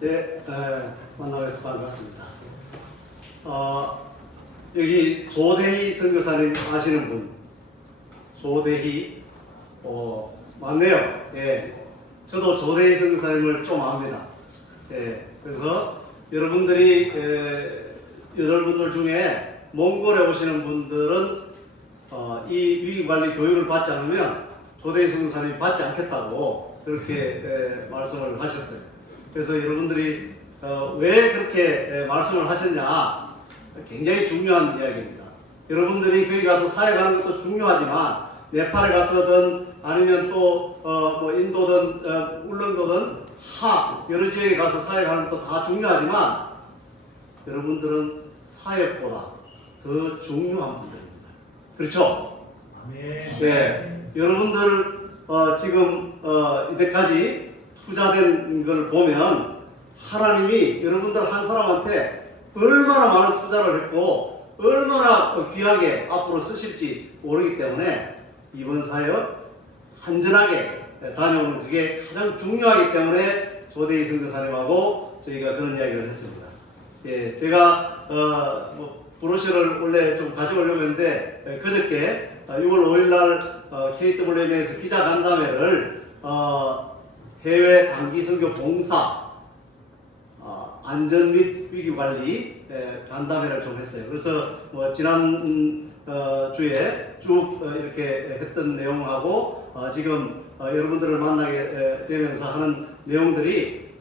네, 만나서 반갑습니다. 여기 조대희 선교사님 아시는 분? 조대희, 맞네요. 예, 저도 조대희 선교사님을 좀 압니다. 예, 그래서 여러분들 중에 몽골에 오시는 분들은 이 위기관리 교육을 받지 않으면 조대희 선교사님이 받지 않겠다고 그렇게 말씀을 하셨어요. 그래서 여러분들이 왜 그렇게 말씀을 하셨냐, 굉장히 중요한 이야기입니다. 여러분들이 거기 가서 사역하는 것도 중요하지만 네팔에 가서든 아니면 또 뭐 인도든 울릉도든 여러 지역에 가서 사역하는 것도 다 중요하지만 여러분들은 사역보다 더 중요한 분들입니다. 그렇죠? 네, 여러분들 지금 이때까지 투자된 걸 보면 하나님이 여러분들 한 사람한테 얼마나 많은 투자를 했고 얼마나 귀하게 앞으로 쓰실지 모르기 때문에 이번 사역 안전하게 다녀오는 그게 가장 중요하기 때문에 조대희 선교사님하고 저희가 그런 이야기를 했습니다. 예, 제가 브로셔를 원래 좀 가져오려고 했는데 그저께 6월 5일날 KWM에서 기자 간담회를 해외 단기 선교 봉사 안전 및 위기 관리 간담회를 좀 했어요. 그래서 지난 주에 쭉 이렇게 했던 내용하고 지금 여러분들을 만나게 되면서 하는 내용들이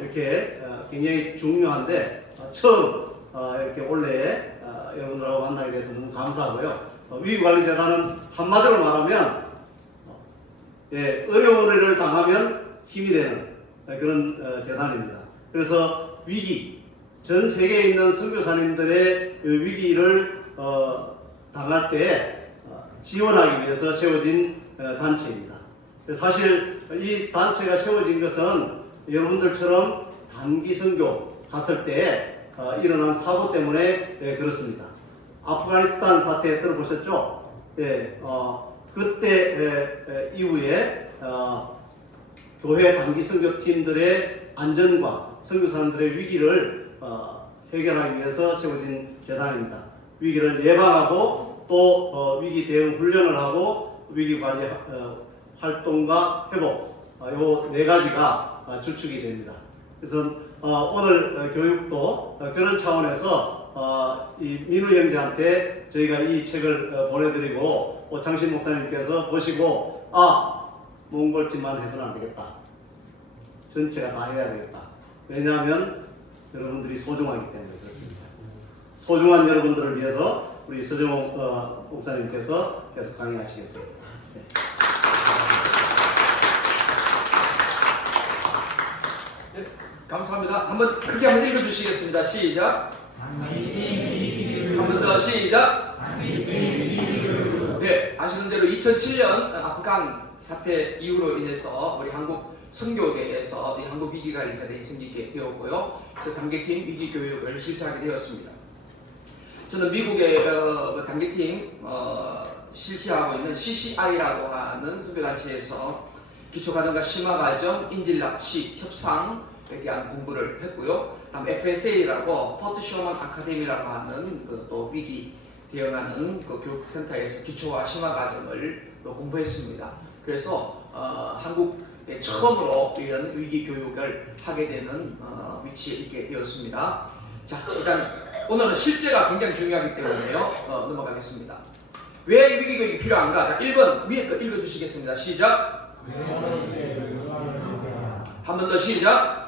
이렇게 굉장히 중요한데 처음 이렇게 올해 여러분들하고 만나게 돼서 너무 감사하고요. 위기관리재단은 한마디로 말하면 어려운 일을 당하면 힘이 되는 그런 재단입니다. 그래서 위기, 전 세계에 있는 선교사님들의 위기를 당할 때 지원하기 위해서 세워진 단체입니다. 사실 이 단체가 세워진 것은 여러분들처럼 단기 선교 갔을 때 일어난 사고 때문에 그렇습니다. 아프가니스탄 사태 들어보셨죠? 네, 그때 이후에 교회 단기 선교팀들의 안전과 선교사님들의 위기를 해결하기 위해서 세워진 재단입니다. 위기를 예방하고 또 위기 대응 훈련을 하고 위기 관리 활동과 회복 요 네 가지가 주축이 됩니다. 그래서 오늘 교육도 그런 차원에서 이 민우 형제한테 저희가 이 책을 보내드리고 오창신 목사님께서 보시고 몽골팀만 해서는 안 되겠다. 전체가 다 해야 되겠다. 왜냐하면 여러분들이 소중하기 때문에 그렇습니다. 소중한 여러분들을 위해서 우리 서정옥 목사님께서 계속 강의하시겠습니다. 네. 네, 감사합니다. 한번 크게 한번 읽어주시겠습니다. 시작. 한 번 더 시작. 네, 아시는 대로 2007년 아프간 사태 이후로 인해서 우리 한국 선교계에서 이 한국 위기관리자들이 생기게 되었고요. 그래서 단계팀 위기교육을 실시하게 되었습니다. 저는 미국의 단계팀 실시하고 있는 CCI라고 하는 선교단체에서 기초과정과 심화과정, 인질납치, 협상에 대한 공부를 했고요. 다음 FSA라고 포트 쇼먼 아카데미라고 하는 또 위기 대응하는 그 교육센터에서 기초와 심화과정을 또 공부했습니다. 그래서 한국에 처음으로 이런 위기 교육을 하게 되는 위치에 있게 되었습니다. 자, 일단 오늘은 실제가 굉장히 중요하기 때문에요. 넘어가겠습니다. 왜 위기 교육이 필요한가? 자, 1번 위에 거 읽어주시겠습니다. 시작. 한 번 더 시작.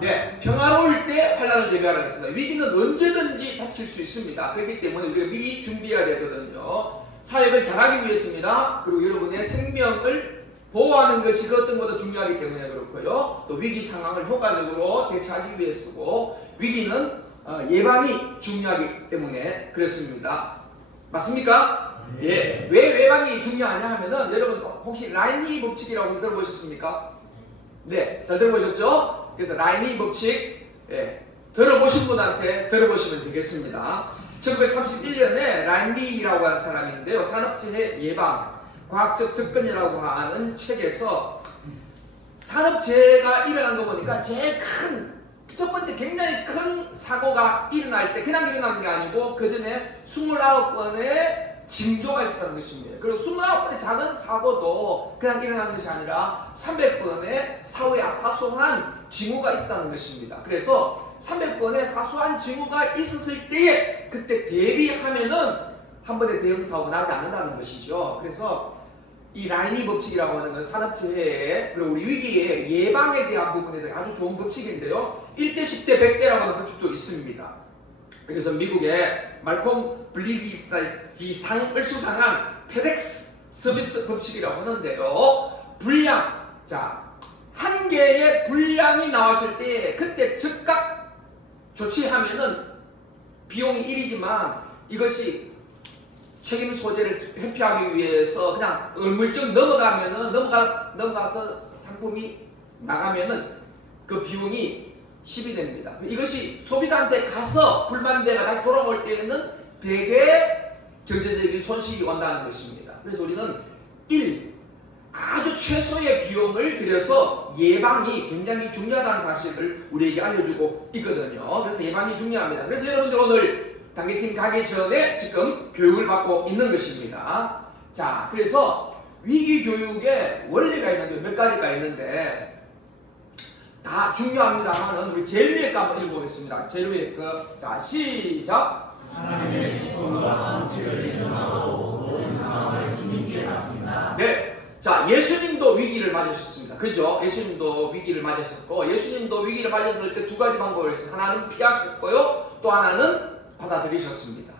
네, 평화로울 때 환란을 대비하라고 했습니다. 위기는 언제든지 닥칠 수 있습니다. 그렇기 때문에 우리가 미리 준비해야 되거든요. 사역을 잘하기 위해서입니다. 그리고 여러분의 생명을 보호하는 것이 그 어떤 것도 중요하기 때문에 그렇고요. 또 위기 상황을 효과적으로 대처하기 위해서고 위기는 예방이 중요하기 때문에 그렇습니다. 맞습니까? 예. 왜 예방이 중요하냐 하면은 여러분 혹시 라인리 법칙이라고 들어보셨습니까? 네, 잘 들어보셨죠? 그래서 라인리 법칙 들어보신 분한테 들어보시면 되겠습니다. 1931년에 라인리라고 하는 사람이 있는데요. 산업재해 예방, 과학적 접근이라고 하는 책에서 산업재해가 일어난 거 보니까 제일 첫 번째 굉장히 큰 사고가 일어날 때 그냥 일어나는 게 아니고 그 전에 29번의 징조가 있었다는 것입니다. 그리고 29번의 작은 사고도 그냥 일어나는 것이 아니라 300번의 사소한 징후가 있었다는 것입니다. 그래서 300번의 사소한 징후가 있었을 때에 그때 대비하면은 한 번의 대응 사고가 나지 않는다는 것이죠. 그래서 이 라이니 법칙이라고 하는 건 산업재해 그리고 우리 위기의 예방에 대한 부분에 대해 아주 좋은 법칙인데요. 1대 10대 100대라고 하는 법칙도 있습니다. 그래서 미국의 말콤 블리디지상을 수상한 페덱스 서비스 법칙이라고 하는데요. 불량, 한 개의 불량이 나왔을 때 그때 즉각 조치하면은 비용이 1이지만 이것이 책임 소재를 회피하기 위해서 그냥 얼물쩍 넘어가서 상품이 나가면은 그 비용이 10이 됩니다. 이것이 소비자한테 가서 불만대가 다시 돌아올 때에는 되게 경제적인 손실이 온다는 것입니다. 그래서 우리는 아주 최소의 비용을 들여서 예방이 굉장히 중요하다는 사실을 우리에게 알려주고 있거든요. 그래서 예방이 중요합니다. 그래서 여러분들 오늘 단계팀 가기 전에 지금 교육을 받고 있는 것입니다. 자, 그래서 위기교육에 원리가 있는데 몇 가지가 있는데 다 중요합니다만 우리 제일 위에 거 한번 읽어보겠습니다. 제일 위에 거. 자, 시작. 하나님의 축복과 지혜를 인정하고 모든 상황을 주님께 맡깁니다. 네. 자, 예수님도 위기를 맞으셨습니다. 그죠? 예수님도 위기를 맞으셨고 예수님도 위기를 맞았을 때 두 가지 방법을 했어요. 하나는 피하셨고요. 또 하나는 받아들이셨습니다.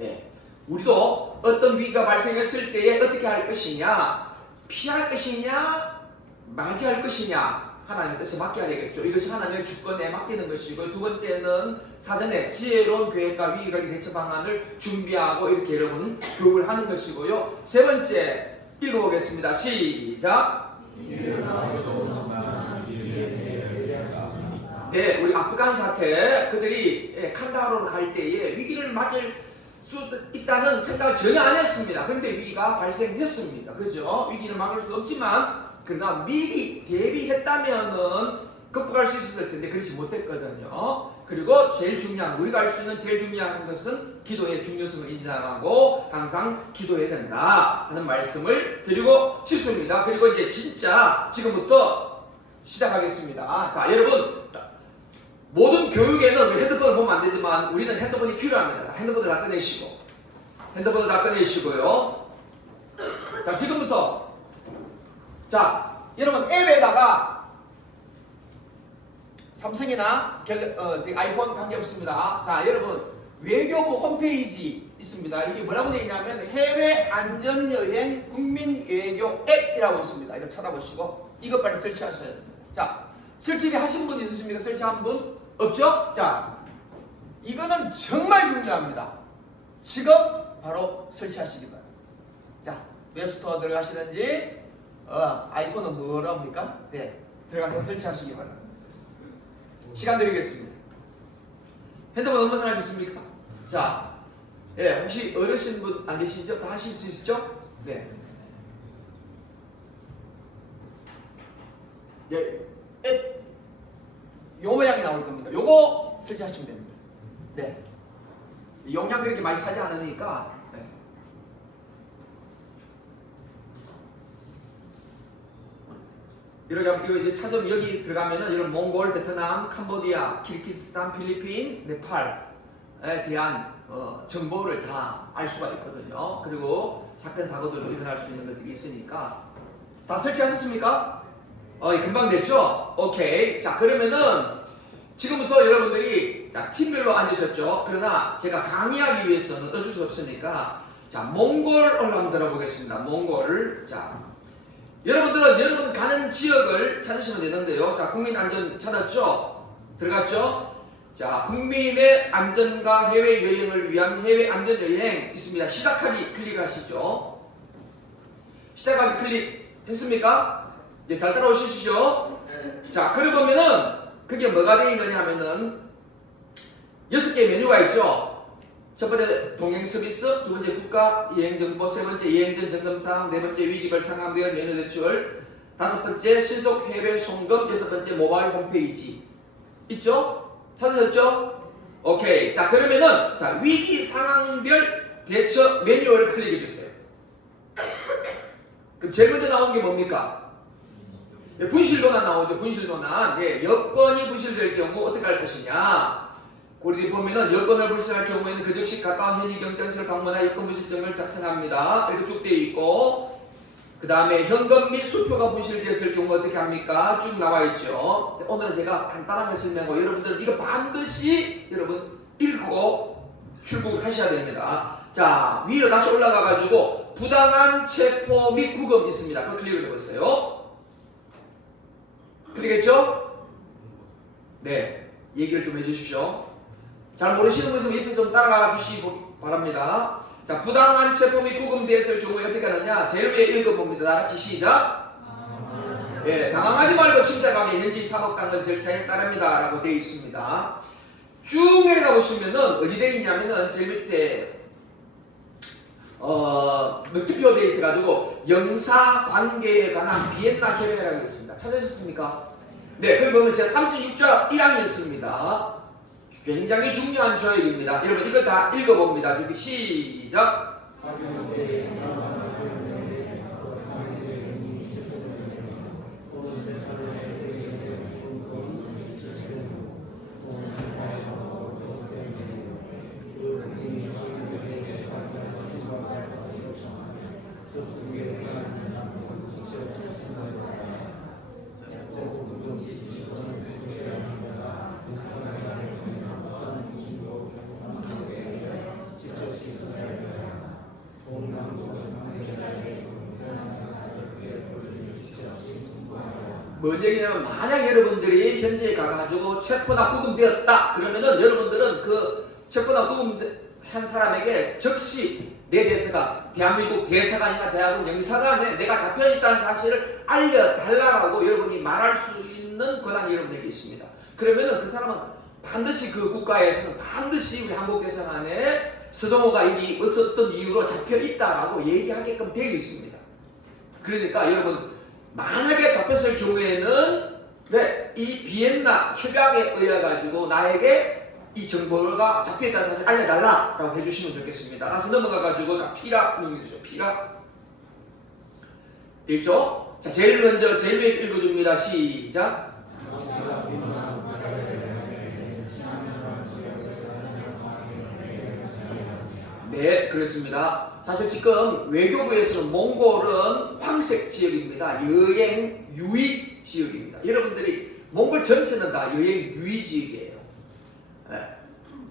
예. 우리도 어떤 위기가 발생했을 때에 어떻게 할 것이냐, 피할 것이냐, 맞이할 것이냐, 하나님의 뜻에 맡겨야 되겠죠. 이것이 하나님의 주권에 맡기는 것이고, 두 번째는 사전에 지혜로운 계획과 위기관리 대처 방안을 준비하고 이렇게 여러분 교육을 하는 것이고요. 세 번째 읽어보겠습니다. 시작. 네, 우리 아프간 사태 그들이 칸다하로를 갈 때에 위기를 맞을 수 있다는 생각을 전혀 안 했습니다. 그런데 위기가 발생했습니다. 그죠? 위기를 막을 수 없지만 그러나 미리 대비했다면은 극복할 수 있었을 텐데 그렇지 못했거든요. 그리고 제일 중요한 우리가 할 수 있는 제일 중요한 것은 기도의 중요성을 인정하고 항상 기도해야 된다 하는 말씀을 드리고 싶습니다. 그리고 이제 진짜 지금부터 시작하겠습니다. 자, 여러분 모든 교육에는 우리 핸드폰을 보면 안 되지만 우리는 핸드폰이 필요합니다. 핸드폰을 다 꺼내시고요. 자, 지금부터 자, 여러분 앱에다가 삼성이나 지금 아이폰 관계없습니다. 자, 여러분 외교부 홈페이지 있습니다. 이게 뭐라고 되어 있냐면 해외 안전여행 국민외교 앱이라고 있습니다. 이렇게 찾아보시고 이것 빨리 설치하셔야 됩니다. 자, 설치 하신 분 있으십니까? 설치한 분? 없죠? 자, 이거는 정말 중요합니다. 지금 바로 설치하시기 바랍니다. 자, 웹스토어 들어가시든지 아이폰은 뭐라고 합니까? 네, 들어가서 설치하시기 바랍니다. 시간 드리겠습니다. 핸드폰 없는 사람 있습니까? 자, 예, 혹시 어르신 분 안 계시죠? 다 하실 수 있죠? 네. 네, 앱 요 모양이 나올 겁니다. 요거 설치하시면 됩니다. 네. 용량 그렇게 많이 차지 않으니까. 네. 이렇게 이거 이제 찾으면 여기 들어가면은 이런 몽골, 베트남, 캄보디아, 키르기스탄, 필리핀, 네팔에 대한 정보를 다 알 수가 있거든요. 그리고 사건 사고들도 일어날 수 있는 것들이 있으니까 다 설치하셨습니까? 금방 됐죠? 오케이. 자, 그러면은 지금부터 여러분들이 팀별로 앉으셨죠? 그러나 제가 강의하기 위해서는 어쩔 수 없으니까 자, 몽골을 한번 들어보겠습니다. 몽골. 자, 여러분 가는 지역을 찾으시면 되는데요. 자, 국민안전 찾았죠? 들어갔죠? 자, 국민의 안전과 해외여행을 위한 해외안전여행 있습니다. 시작하기 클릭하시죠. 시작하기 클릭했습니까? 이제 잘 따라오시십시오. 자, 그러보면은 그게 뭐가 되어 있느냐 하면은 6개의 메뉴가 있죠. 첫 번째 동행 서비스, 두 번째 국가 여행 정보, 세 번째 여행전 점검사항, 네 번째 위기별 상황별 메뉴 대출, 다섯 번째 신속 해외 송금, 여섯 번째 모바일 홈페이지 있죠? 찾으셨죠? 오케이. 자 그러면은 자 위기 상황별 대처 매뉴얼을 클릭해 주세요. 그럼 제일 먼저 나온 게 뭡니까? 분실도난 나오죠. 분실도난. 예, 여건이 분실될 경우 어떻게 할 것이냐? 우리 보면은 여건을 불신할 경우에는 그 즉시 가까운 현지 경찰서를 방문하여 여건 불실증을 작성합니다. 이렇게 쭉 되어 있고, 그 다음에 현금 및 수표가 분실되었을 경우 어떻게 합니까? 쭉 나와 있죠. 오늘은 제가 간단하게 설명하고 여러분들 이거 반드시 여러분 읽고 출국하셔야 됩니다. 자 위로 다시 올라가 가지고 부당한 체포 및 구금 있습니다. 그거 클릭을 해보세요. 클릭했죠? 네, 얘기를 좀 해주십시오. 잘 모르시는 분은 옆에서 좀 따라가 주시기 바랍니다. 자, 부당한 체포 및 구금되었을 경우에 어떻게 하느냐? 제일 위에 읽어봅니다. 다같이 시작. 예, 당황하지 말고 침착하게 현지 사법당국 절차에 따릅니다. 라고 되어 있습니다. 쭉 내려가 보시면은 어디 되어 있냐면은 제일 밑에 물티표 되어 있어가지고 영사 관계에 관한 비엔나 협약이라고 있습니다. 찾으셨습니까? 네, 그럼 보면 제가 36조 1항이 있습니다. 굉장히 중요한 조약입니다. 여러분 이걸 다 읽어봅니다. 저기 시작. 뭔 얘기냐면 만약 여러분들이 현지에 가가지고 체포나 구금되었다 그러면은 여러분들은 그 체포나 구금한 사람에게 즉시 내 대사가 대한민국 대사관이나 대한민국 영사관에 내가 잡혀있다는 사실을 알려달라고 여러분이 말할 수 있는 권한이 여러분에게 있습니다. 그러면은 그 사람은 반드시 그 국가에서는 반드시 우리 한국 대사관에 서정호가 이미 어떤 이유로 잡혀있다라고 얘기하게끔 되어 있습니다. 그러니까 여러분 만약에 잡혔을 경우에는 네, 이 비엔나 협약에 의해 가지고 나에게 이 정보가 잡혀있다는 사실 알려달라라고 해주시면 좋겠습니다. 다시 넘어가 가지고 피라 누르죠. 피라 되죠? 자 제일 먼저 제일 위에 읽어줍니다. 시작. 네, 그렇습니다. 사실 지금 외교부에서는 몽골은 황색 지역입니다. 여행 유의 지역입니다. 여러분들이 몽골 전체는 다 여행 유의 지역이에요. 네.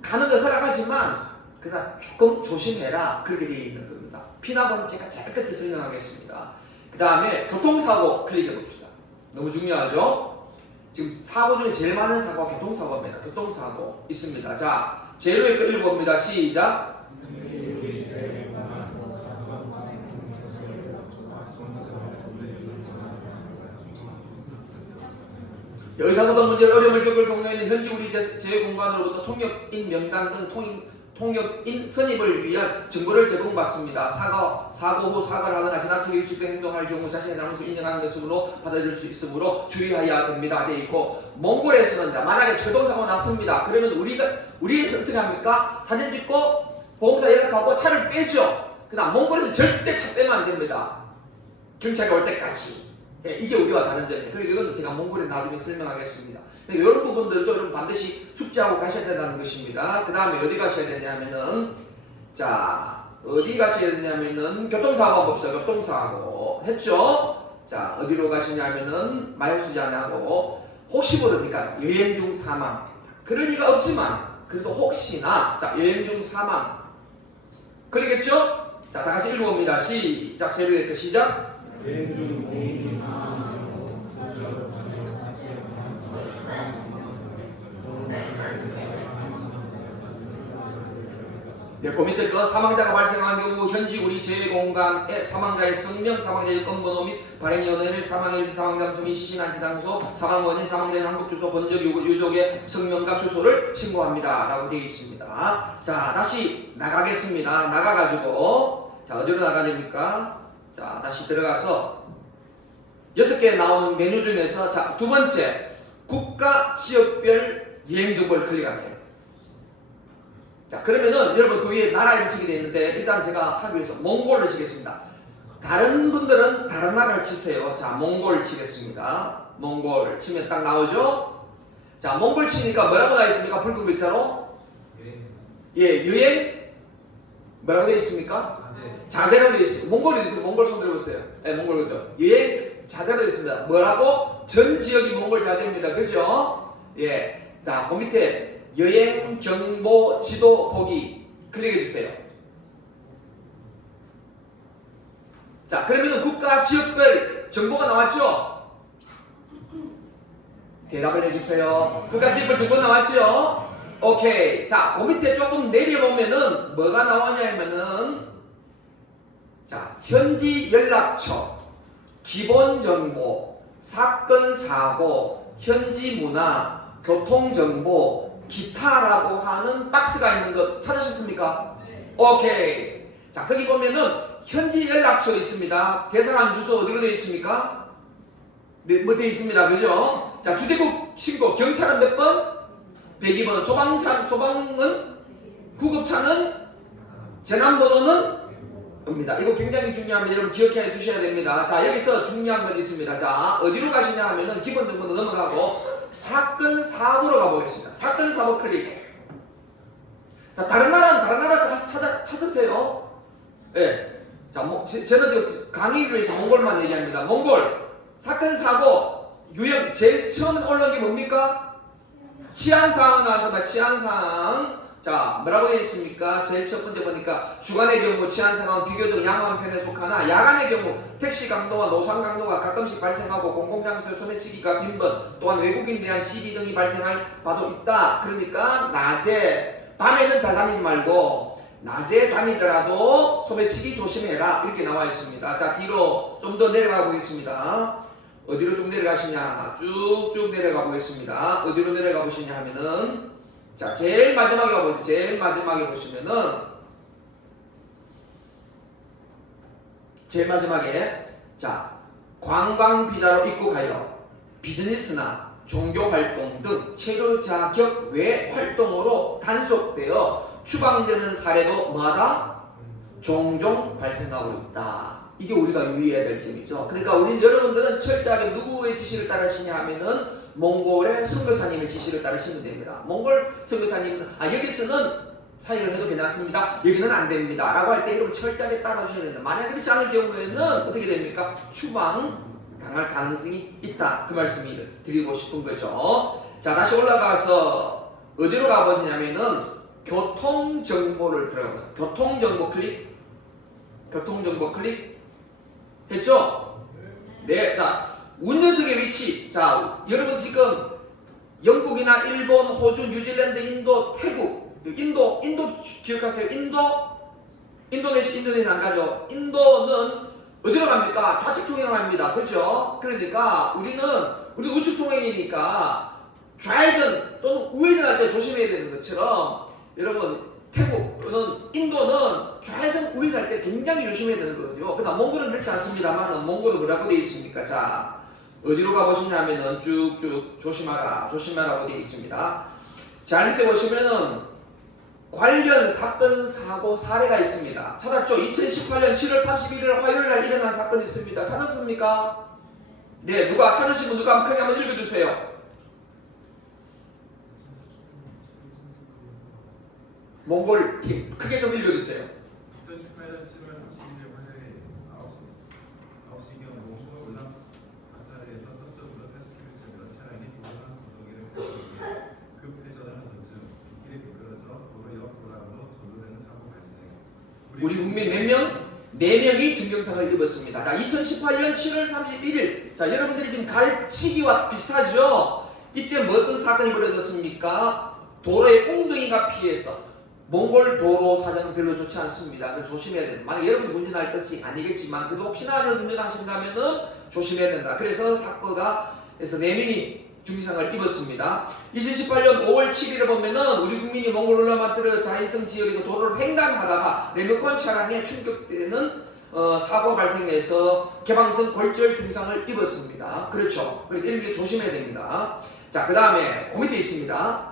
가는 건 허락하지만 그러나 조금 조심해라. 그렇게 되어 있는 겁니다. 피납은 제가 잘 끝에 설명하겠습니다. 그 다음에 교통사고 클릭해 봅시다. 너무 중요하죠? 지금 사고 중에 제일 많은 사고가 교통사고입니다. 교통사고 있습니다. 자, 제일 위에 거 읽어봅니다. 시작. 의사소통 문제로 어려움을 겪을 경우에는 현지 우리 제공관으로부터 통역인 명단 등 통역인 선임을 위한 정보를 제공받습니다. 사고 후 사과를 하거나 지나치게 위축된 행동할 경우 자신의 잘못을 인정하는 것으로 받아들일 수 있으므로 주의해야 됩니다. 되어 있고 몽골에서는 만약에 교통사고 났습니다. 그러면 우리 어떻게 합니까? 사진 찍고 보험사 연락하고 차를 빼죠. 그다음 몽골에서는 절대 차 빼면 안 됩니다. 경찰이 올 때까지. 예, 이게 우리와 다른 점이에요. 그리고 이건 제가 몽골에 나중에 설명하겠습니다. 이런 부분들도 여러분 반드시 숙지하고 가셔야 된다는 것입니다. 그 다음에 어디 가셔야 되냐면은 자 어디 가셔야 되냐면은 교통사고 봅시다. 교통사고 했죠? 자 어디로 가시냐면은 마약수잔하고 혹시 모르니까 여행 중 사망 그럴 리가 없지만 그래도 혹시나 자 여행 중 사망 그러겠죠? 자 다 같이 읽어봅니다. 시작. 제로에서 시작. 네, 그 밑에 그 사망자가 발생한 경우 현지 우리 재공간에 사망자의 성명, 사망자의 건번호 및 발행연일, 사망일, 사망장소 및 시신한지 장소, 사망원인, 사망자의 한국 주소, 번적 유족의 성명과 주소를 신고합니다. 라고 되어 있습니다. 자, 다시 나가겠습니다. 나가가지고 자 어디로 나가야 됩니까? 자, 다시 들어가서 6개 나오는 메뉴 중에서 자, 두 번째 국가 지역별 여행 정보를 클릭하세요. 자, 그러면은 여러분 그 위에 나라 이름 치게 되어 있는데 일단 제가 하기 위해서 몽골을 치겠습니다. 다른 분들은 다른 나라를 치세요. 자, 몽골 치겠습니다. 몽골 치면 딱 나오죠? 자, 몽골 치니까 뭐라고 나와 있습니까? 붉은 글자로? 예, 유행? 뭐라고 되어 있습니까? 자제라고 되어 있습니다. 몽골이 되어 있습니다. 몽골 손 들어보세요. 예, 몽골 그죠? 유행 자제로 되어 있습니다. 뭐라고? 전 지역이 몽골 자제입니다. 그죠? 예. 자, 그 밑에 여행 정보 지도 보기 클릭해 주세요. 자, 그러면은 국가 지역별 정보가 나왔죠? 대답을 해주세요. 국가 지역별 정보 나왔죠? 오케이. 자, 그 밑에 조금 내려보면은 뭐가 나오냐면은 자, 현지 연락처, 기본 정보, 사건 사고, 현지 문화, 교통 정보, 기타라고 하는 박스가 있는 거 찾으셨습니까? 네. 오케이. 자, 거기 보면은 현지 연락처 있습니다. 대사관 주소 어디로 되어 있습니까? 네, 뭐 되어 있습니다. 그죠? 자, 주대국 신고, 경찰은 몇 번? 102번. 소방은? 구급차는? 재난번호는? 입니다. 이거 굉장히 중요합니다. 여러분 기억해 주셔야 됩니다. 자, 여기서 중요한 건 있습니다. 자, 어디로 가시냐 하면은 기본 정보는 넘어가고 사건 사고로 가보겠습니다. 사건 사고 클릭. 자, 다른 나라 가서 찾으세요. 예. 네. 자, 저는 지금 강의를 위해서 몽골만 얘기합니다. 몽골 사건 사고 유형 제일 처음 올라온 게 뭡니까? 치안사항 나왔습니다. 치안사항. 자, 뭐라고 되어 있습니까? 제일 첫 번째 보니까 주간의 경우 치안상황은 비교적 양호한 편에 속하나 야간의 경우 택시 강도와 노상 강도가 가끔씩 발생하고 공공장소의 소매치기가 빈번 또한 외국인에 대한 시비 등이 발생할 바도 있다. 그러니까 낮에 밤에는 잘 다니지 말고 낮에 다니더라도 소매치기 조심해라 이렇게 나와 있습니다. 자, 뒤로 좀 더 내려가 보겠습니다. 어디로 좀 내려가시냐? 쭉쭉 내려가 보겠습니다. 어디로 내려가 보시냐 하면은 자, 제일 마지막에 가보세요. 제일 마지막에 보시면은 제일 마지막에 자, 관광 비자로 입국하여 비즈니스나 종교 활동 등 체류 자격 외 활동으로 단속되어 추방되는 사례도 마다 종종 발생하고 있다. 이게 우리가 유의해야 될 점이죠. 그러니까 우리는 여러분들은 철저하게 누구의 지시를 따르시냐 하면은 몽골의 선교사님의 지시를 따르시면 됩니다. 몽골 선교사님은 여기서는 사역을 해도 괜찮습니다. 여기는 안 됩니다. 라고 할 때 여러분 철저하게 따라주셔야 된다. 만약 그렇지 않을 경우에는 어떻게 됩니까? 추방 당할 가능성이 있다. 그 말씀을 드리고 싶은 거죠. 자, 다시 올라가서 어디로 가보냐면은 교통정보를 들어가보세요. 교통정보 클릭. 교통정보 클릭. 했죠? 네. 자, 운전석의 위치. 자, 여러분 지금 영국이나 일본, 호주, 뉴질랜드, 인도, 태국, 인도 기억하세요? 인도네시아 안 가죠? 인도는 어디로 갑니까? 좌측 통행합니다. 그죠? 그러니까 우리 우측 통행이니까 좌회전 또는 우회전할 때 조심해야 되는 것처럼 여러분 태국은 인도는 좌회전 우회전할 때 굉장히 조심해야 되는 거거든요. 그러나 몽골은 그렇지 않습니다만 몽골은 뭐라고 되어 있습니까? 자, 어디로 가보시냐면은 쭉쭉 조심하라고 되어 있습니다. 자, 밑에 보시면은 관련 사건 사고 사례가 있습니다. 찾았죠? 2018년 7월 31일 화요일 날 일어난 사건이 있습니다. 찾았습니까? 네, 누가 찾으시면 누가 크게 한번 읽어주세요. 몽골 팀 크게 좀 읽어주세요. 2018년 7월 31일 화요일 9시경 몽골 울란 바타르에서 서쪽으로 40km쯤 차량이 도로상 구더기를 급회전을 하던 중 길이 미끄러져 도로 옆 도로로 전도되는 사고 발생. 우리 국민 몇 명? 4명이 중경상을 입었습니다. 자, 2018년 7월 31일. 자, 여러분들이 지금 갈 시기와 비슷하죠? 이때 뭐 어떤 사건이 벌어졌습니까? 도로에 웅덩이가 피해서 몽골 도로 사정은 별로 좋지 않습니다. 그래서 조심해야 된다. 만약 여러분이 운전할 것이 아니겠지만 그래도 혹시나 운전하신다면은 조심해야 된다. 그래서 사건에서 4명이 중상을 입었습니다. 2018년 5월 7일에 보면은 우리 국민이 몽골 울란바토르 자이성 지역에서 도로를 횡단하다가 레모컨 차량에 충격되는 사고 발생해서 개방성 골절 중상을 입었습니다. 그렇죠. 그래서 이런 게 조심해야 됩니다. 자, 그 다음에 그 밑에 있습니다.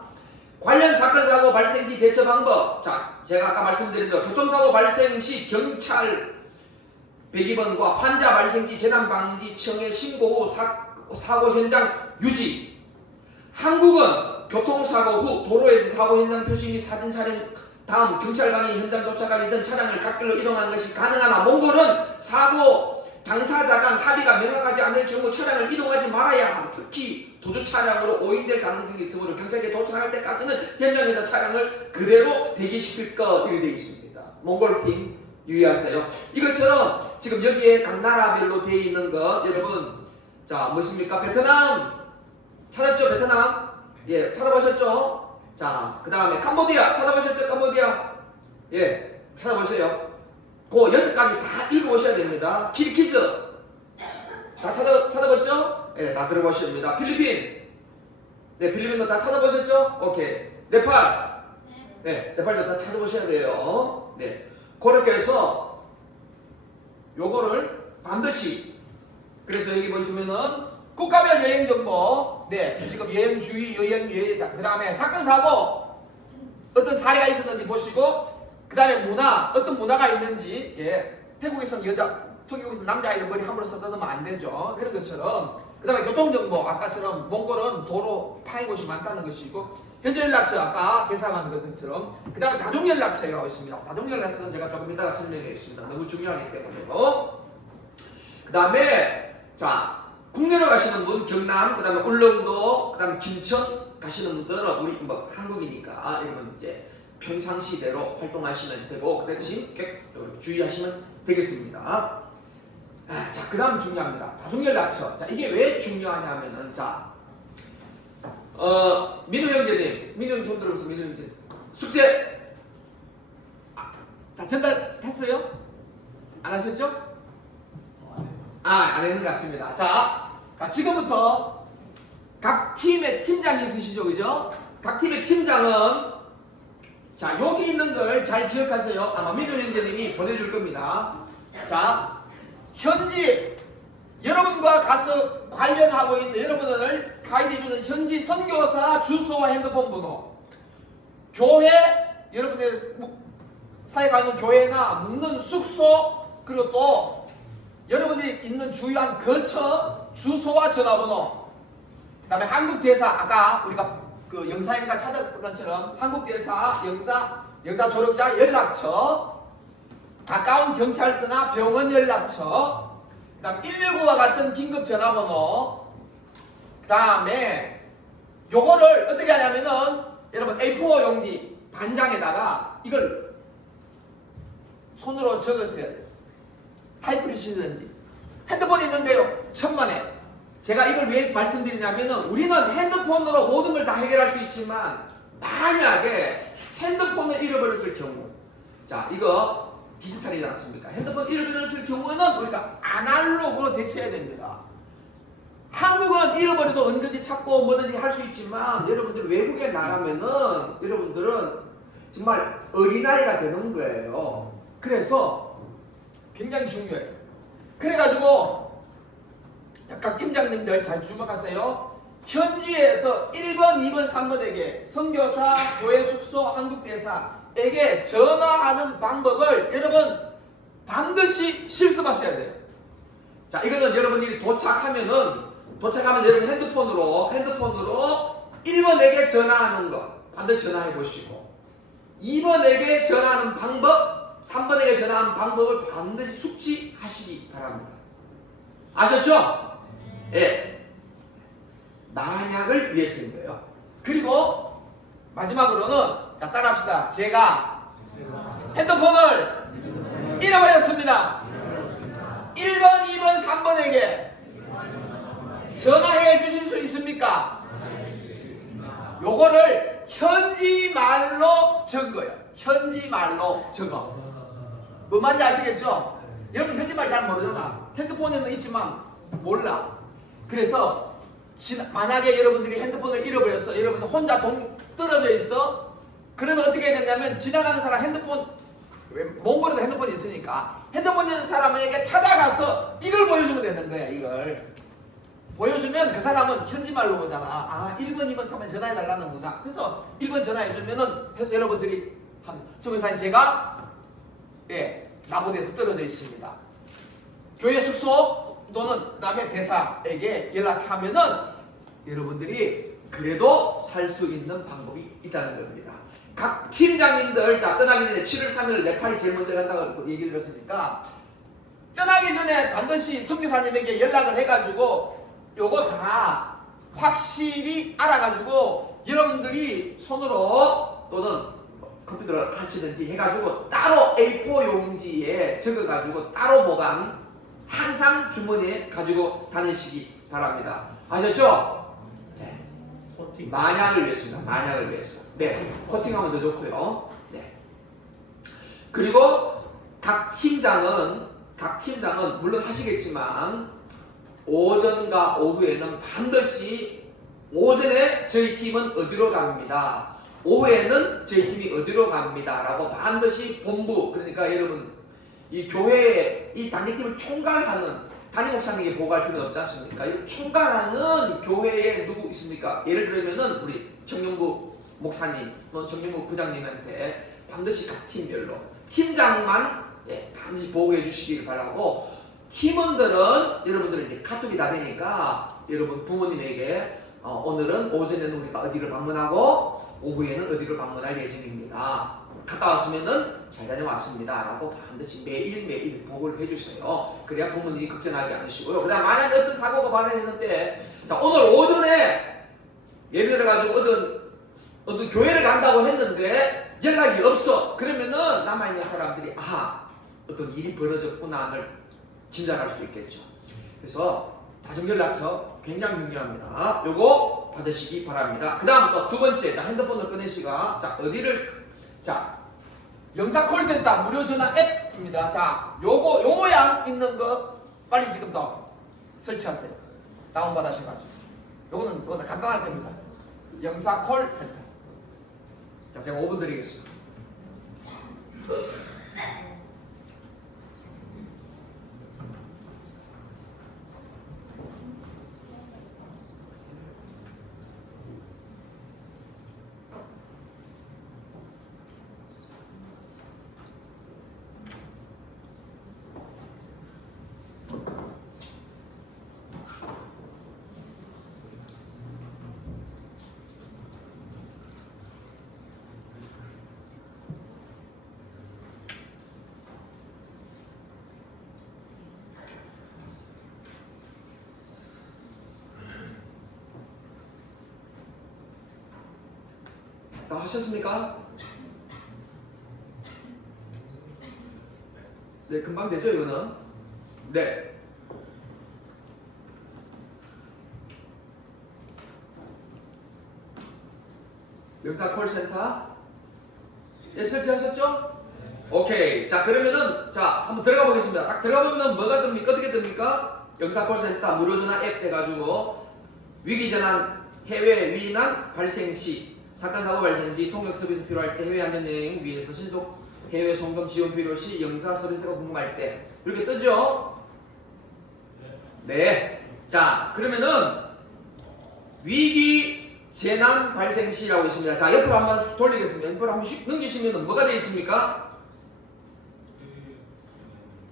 관련 사건 사고 발생 시 대처 방법. 자, 제가 아까 말씀드린 대로 교통사고 발생 시 경찰 102번과 환자 발생 시 재난방지청에 신고 후 사고 현장 유지. 한국은 교통사고 후 도로에서 사고 현장 표시 및 사진 촬영 다음 경찰관이 현장 도착하기 전 차량을 갓길로 이동하는 것이 가능하나 몽골은 사고 당사자 간 합의가 명확하지 않을 경우 차량을 이동하지 말아야 함. 특히 도주 차량으로 오인될 가능성이 있으므로 경찰에 도착할 때까지는 현장에서 차량을 그대로 대기시킬 것 이렇게 되어 있습니다. 몽골팀 유의하세요. 이것처럼 지금 여기에 각 나라별로 되어 있는 것 여러분 자 무엇입니까? 베트남 찾았죠? 베트남 예 찾아보셨죠? 자, 그 다음에 캄보디아 찾아보셨죠? 캄보디아 예 찾아보세요. 그 6가지 다 읽어보셔야 됩니다. 키르기즈 다 찾아봤죠? 예, 다 들어보셔야 됩니다. 필리핀 네, 필리핀도 다 찾아보셨죠? 오케이. 네팔 네, 네팔도 다 찾아보셔야 돼요. 네, 그렇게 해서 요거를 반드시 그래서 여기 보시면은 국가별 여행 정보, 네, 지금 여행 주의, 그 다음에 사건 사고 어떤 사례가 있었는지 보시고, 그 다음에 문화, 어떤 문화가 있는지, 예, 태국에서는 여자, 태국에서는 남자아이들 머리 함부로 써뜯으면 안 되죠. 그런 것처럼, 그 다음에 교통 정보, 아까처럼 몽골은 도로 파인 곳이 많다는 것이고, 현재 연락처 아까 계산하는 것처럼, 그 다음에 다중 연락처라고 있습니다. 다중 연락처는 제가 조금 이따가 설명하겠습니다. 너무 중요하기 때문에요. 그 다음에 자. 국내로 가시는 분 경남, 그 다음에 울릉도, 그 다음에 김천 가시는 분들은 우리 뭐 한국이니까 여러분 이제 평상시대로 활동하시면 되고 그 대신 주의하시면 되겠습니다. 자, 그 다음 중요합니다. 다중연락처. 자, 이게 왜 중요하냐면은 자, 민우 형제님, 민우 형 손 들어보세요. 민우 형제 숙제 다 전달했어요? 안 하셨죠? 안 했는 것 같습니다. 자, 지금부터 각 팀의 팀장이 있으시죠, 그죠? 각 팀의 팀장은 자 여기 있는 걸 잘 기억하세요. 아마 민우 형제님이 보내줄 겁니다. 자, 현지 여러분과 가서 관련하고 있는 여러분을 가이드해주는 현지 선교사 주소와 핸드폰 번호, 교회 여러분의 사회 가는 교회나 묵는 숙소 그리고 또 여러분이 있는 주요한 거처 주소와 전화번호, 그 다음에 한국대사 아까 우리가 그 영사행사 찾았던 것처럼 한국대사 영사 졸업자 연락처, 가까운 경찰서나 병원 연락처, 그 다음 119와 같은 긴급 전화번호, 그 다음에 요거를 어떻게 하냐면은 여러분 A4 용지 반장에다가 이걸 손으로 적으셔야 돼요. 타이프를 치든지 핸드폰이 있는데요 천만에 제가 이걸 왜 말씀드리냐면은 우리는 핸드폰으로 모든 걸 다 해결할 수 있지만 만약에 핸드폰을 잃어버렸을 경우 자 이거 디지털이지 않습니까? 핸드폰 잃어버렸을 경우에는 우리가 아날로그로 대처해야 됩니다. 한국은 잃어버려도 언제든지 찾고 뭐든지 할 수 있지만 여러분들 외국에 나가면은 여러분들은 정말 어린아이가 되는 거예요. 그래서 굉장히 중요해요. 그래가지고 각 팀장님들 잘 주목하세요. 현지에서 1번, 2번, 3번에게 선교사, 교회 숙소, 한국대사에게 전화하는 방법을 여러분 반드시 실습하셔야 돼요. 자, 이거는 여러분들이 도착하면 여러분 핸드폰으로 1번에게 전화하는 거 반드시 전화해 보시고 2번에게 전화하는 방법 3번에게 전화한 방법을 반드시 숙지하시기 바랍니다. 아셨죠? 예. 만약을 위해서인 거예요. 그리고 마지막으로는 자 따라합시다. 제가 핸드폰을 잃어버렸습니다. 1번, 2번, 3번에게 전화해 주실 수 있습니까? 요거를 현지 말로 적어요. 현지 말로 적어. 뭔 말인지 아시겠죠? 여러분 현지말 잘 모르잖아. 핸드폰에는 있지만 몰라. 그래서 만약에 여러분들이 핸드폰을 잃어버렸어. 여러분 혼자 떨어져 있어. 그러면 어떻게 해야 되냐면 지나가는 사람 핸드폰 몽골에도 핸드폰이 있으니까 핸드폰 있는 사람에게 찾아가서 이걸 보여주면 되는 거야. 이걸 보여주면 그 사람은 현지말로 보잖아. 아 1번 2번 3번 전화해달라는구나. 그래서 1번 전화해주면은 해서 여러분들이 선교사님 제가 나고대에서 떨어져 있습니다. 교회 숙소 또는 그 다음에 대사에게 연락하면은 여러분들이 그래도 살 수 있는 방법이 있다는 겁니다. 각 팀장님들 자 떠나기 전에 7월 3일 네팔이 제일 먼저 간다고 얘기 들었으니까 떠나기 전에 반드시 선교사님에게 연락을 해가지고 요거 다 확실히 알아가지고 여러분들이 손으로 또는 컴퓨터로 하시든지 해가지고 따로 A4 용지에 적어가지고 따로 보관 항상 주머니에 가지고 다니시기 바랍니다. 아셨죠? 네. 코팅. 만약을 위해서입니다. 만약을 위해서. 네. 코팅하면 더 좋고요. 네. 그리고 각 팀장은 물론 하시겠지만 오전과 오후에는 반드시 오전에 저희 팀은 어디로 갑니다. 오후에는 저희 팀이 어디로 갑니다. 라고 반드시 본부 그러니까 여러분 이 교회에 이 단기팀을 총괄하는 담임 목사님에게 보고할 필요는 없지 않습니까? 이 총괄하는 교회에 누구 있습니까? 예를 들면은 우리 정영구 목사님 또는 정영구 부장님한테 반드시 각 팀별로 팀장만 반드시 보고해 주시길 바라고 팀원들은 여러분들은 이제 카톡이 다 되니까 여러분 부모님에게 오늘은 오전에는 우리가 어디를 방문하고 오후에는 어디를 방문할 예정입니다. 갔다 왔으면은 잘 다녀왔습니다 라고 반드시 매일 보고를 해주세요. 그래야 부모님이 걱정하지 않으시고요. 그 다음 만약에 어떤 사고가 발생했는데 자 오늘 오전에 예를 들어가지고 어떤 교회를 간다고 했는데 연락이 없어. 그러면은 남아있는 사람들이 어떤 일이 벌어졌구나를 짐작할 수 있겠죠. 그래서 다중연락처 굉장히 중요합니다. 요거 받으시기 바랍니다. 그 다음 또 두 번째 핸드폰을 꺼내시가 영상 콜센터 무료 전화 앱입니다. 자 요거 요 모양 있는 거 빨리 지금 더 설치하세요. 다운받으셔가지고 요거는 간단할 겁니다. 영상 콜센터. 자 제가 5분 드리겠습니다. 다 하셨습니까? 네, 금방 되죠, 이거는? 네. 영상 콜센터 앱 설치하셨죠? 오케이. 자, 그러면은 한번 들어가 보겠습니다. 딱 들어가 보면 뭐가 뜹니까? 어떻게 뜹니까? 영상 콜센터 무료 전화 앱 돼가지고 위기 전환 해외 위난 발생 시 사건 사고 발생 시 통역 서비스 필요할 때 해외 안전 여행 위해서 신속 해외 송금 지원 필요 시 영사 서비스가 궁금할 때 이렇게 뜨죠? 네. 자, 그러면은 위기 재난 발생 시라고 있습니다. 자, 옆으로 한번 돌리겠습니다. 옆으로 한번 넘기시면 뭐가 되어 있습니까?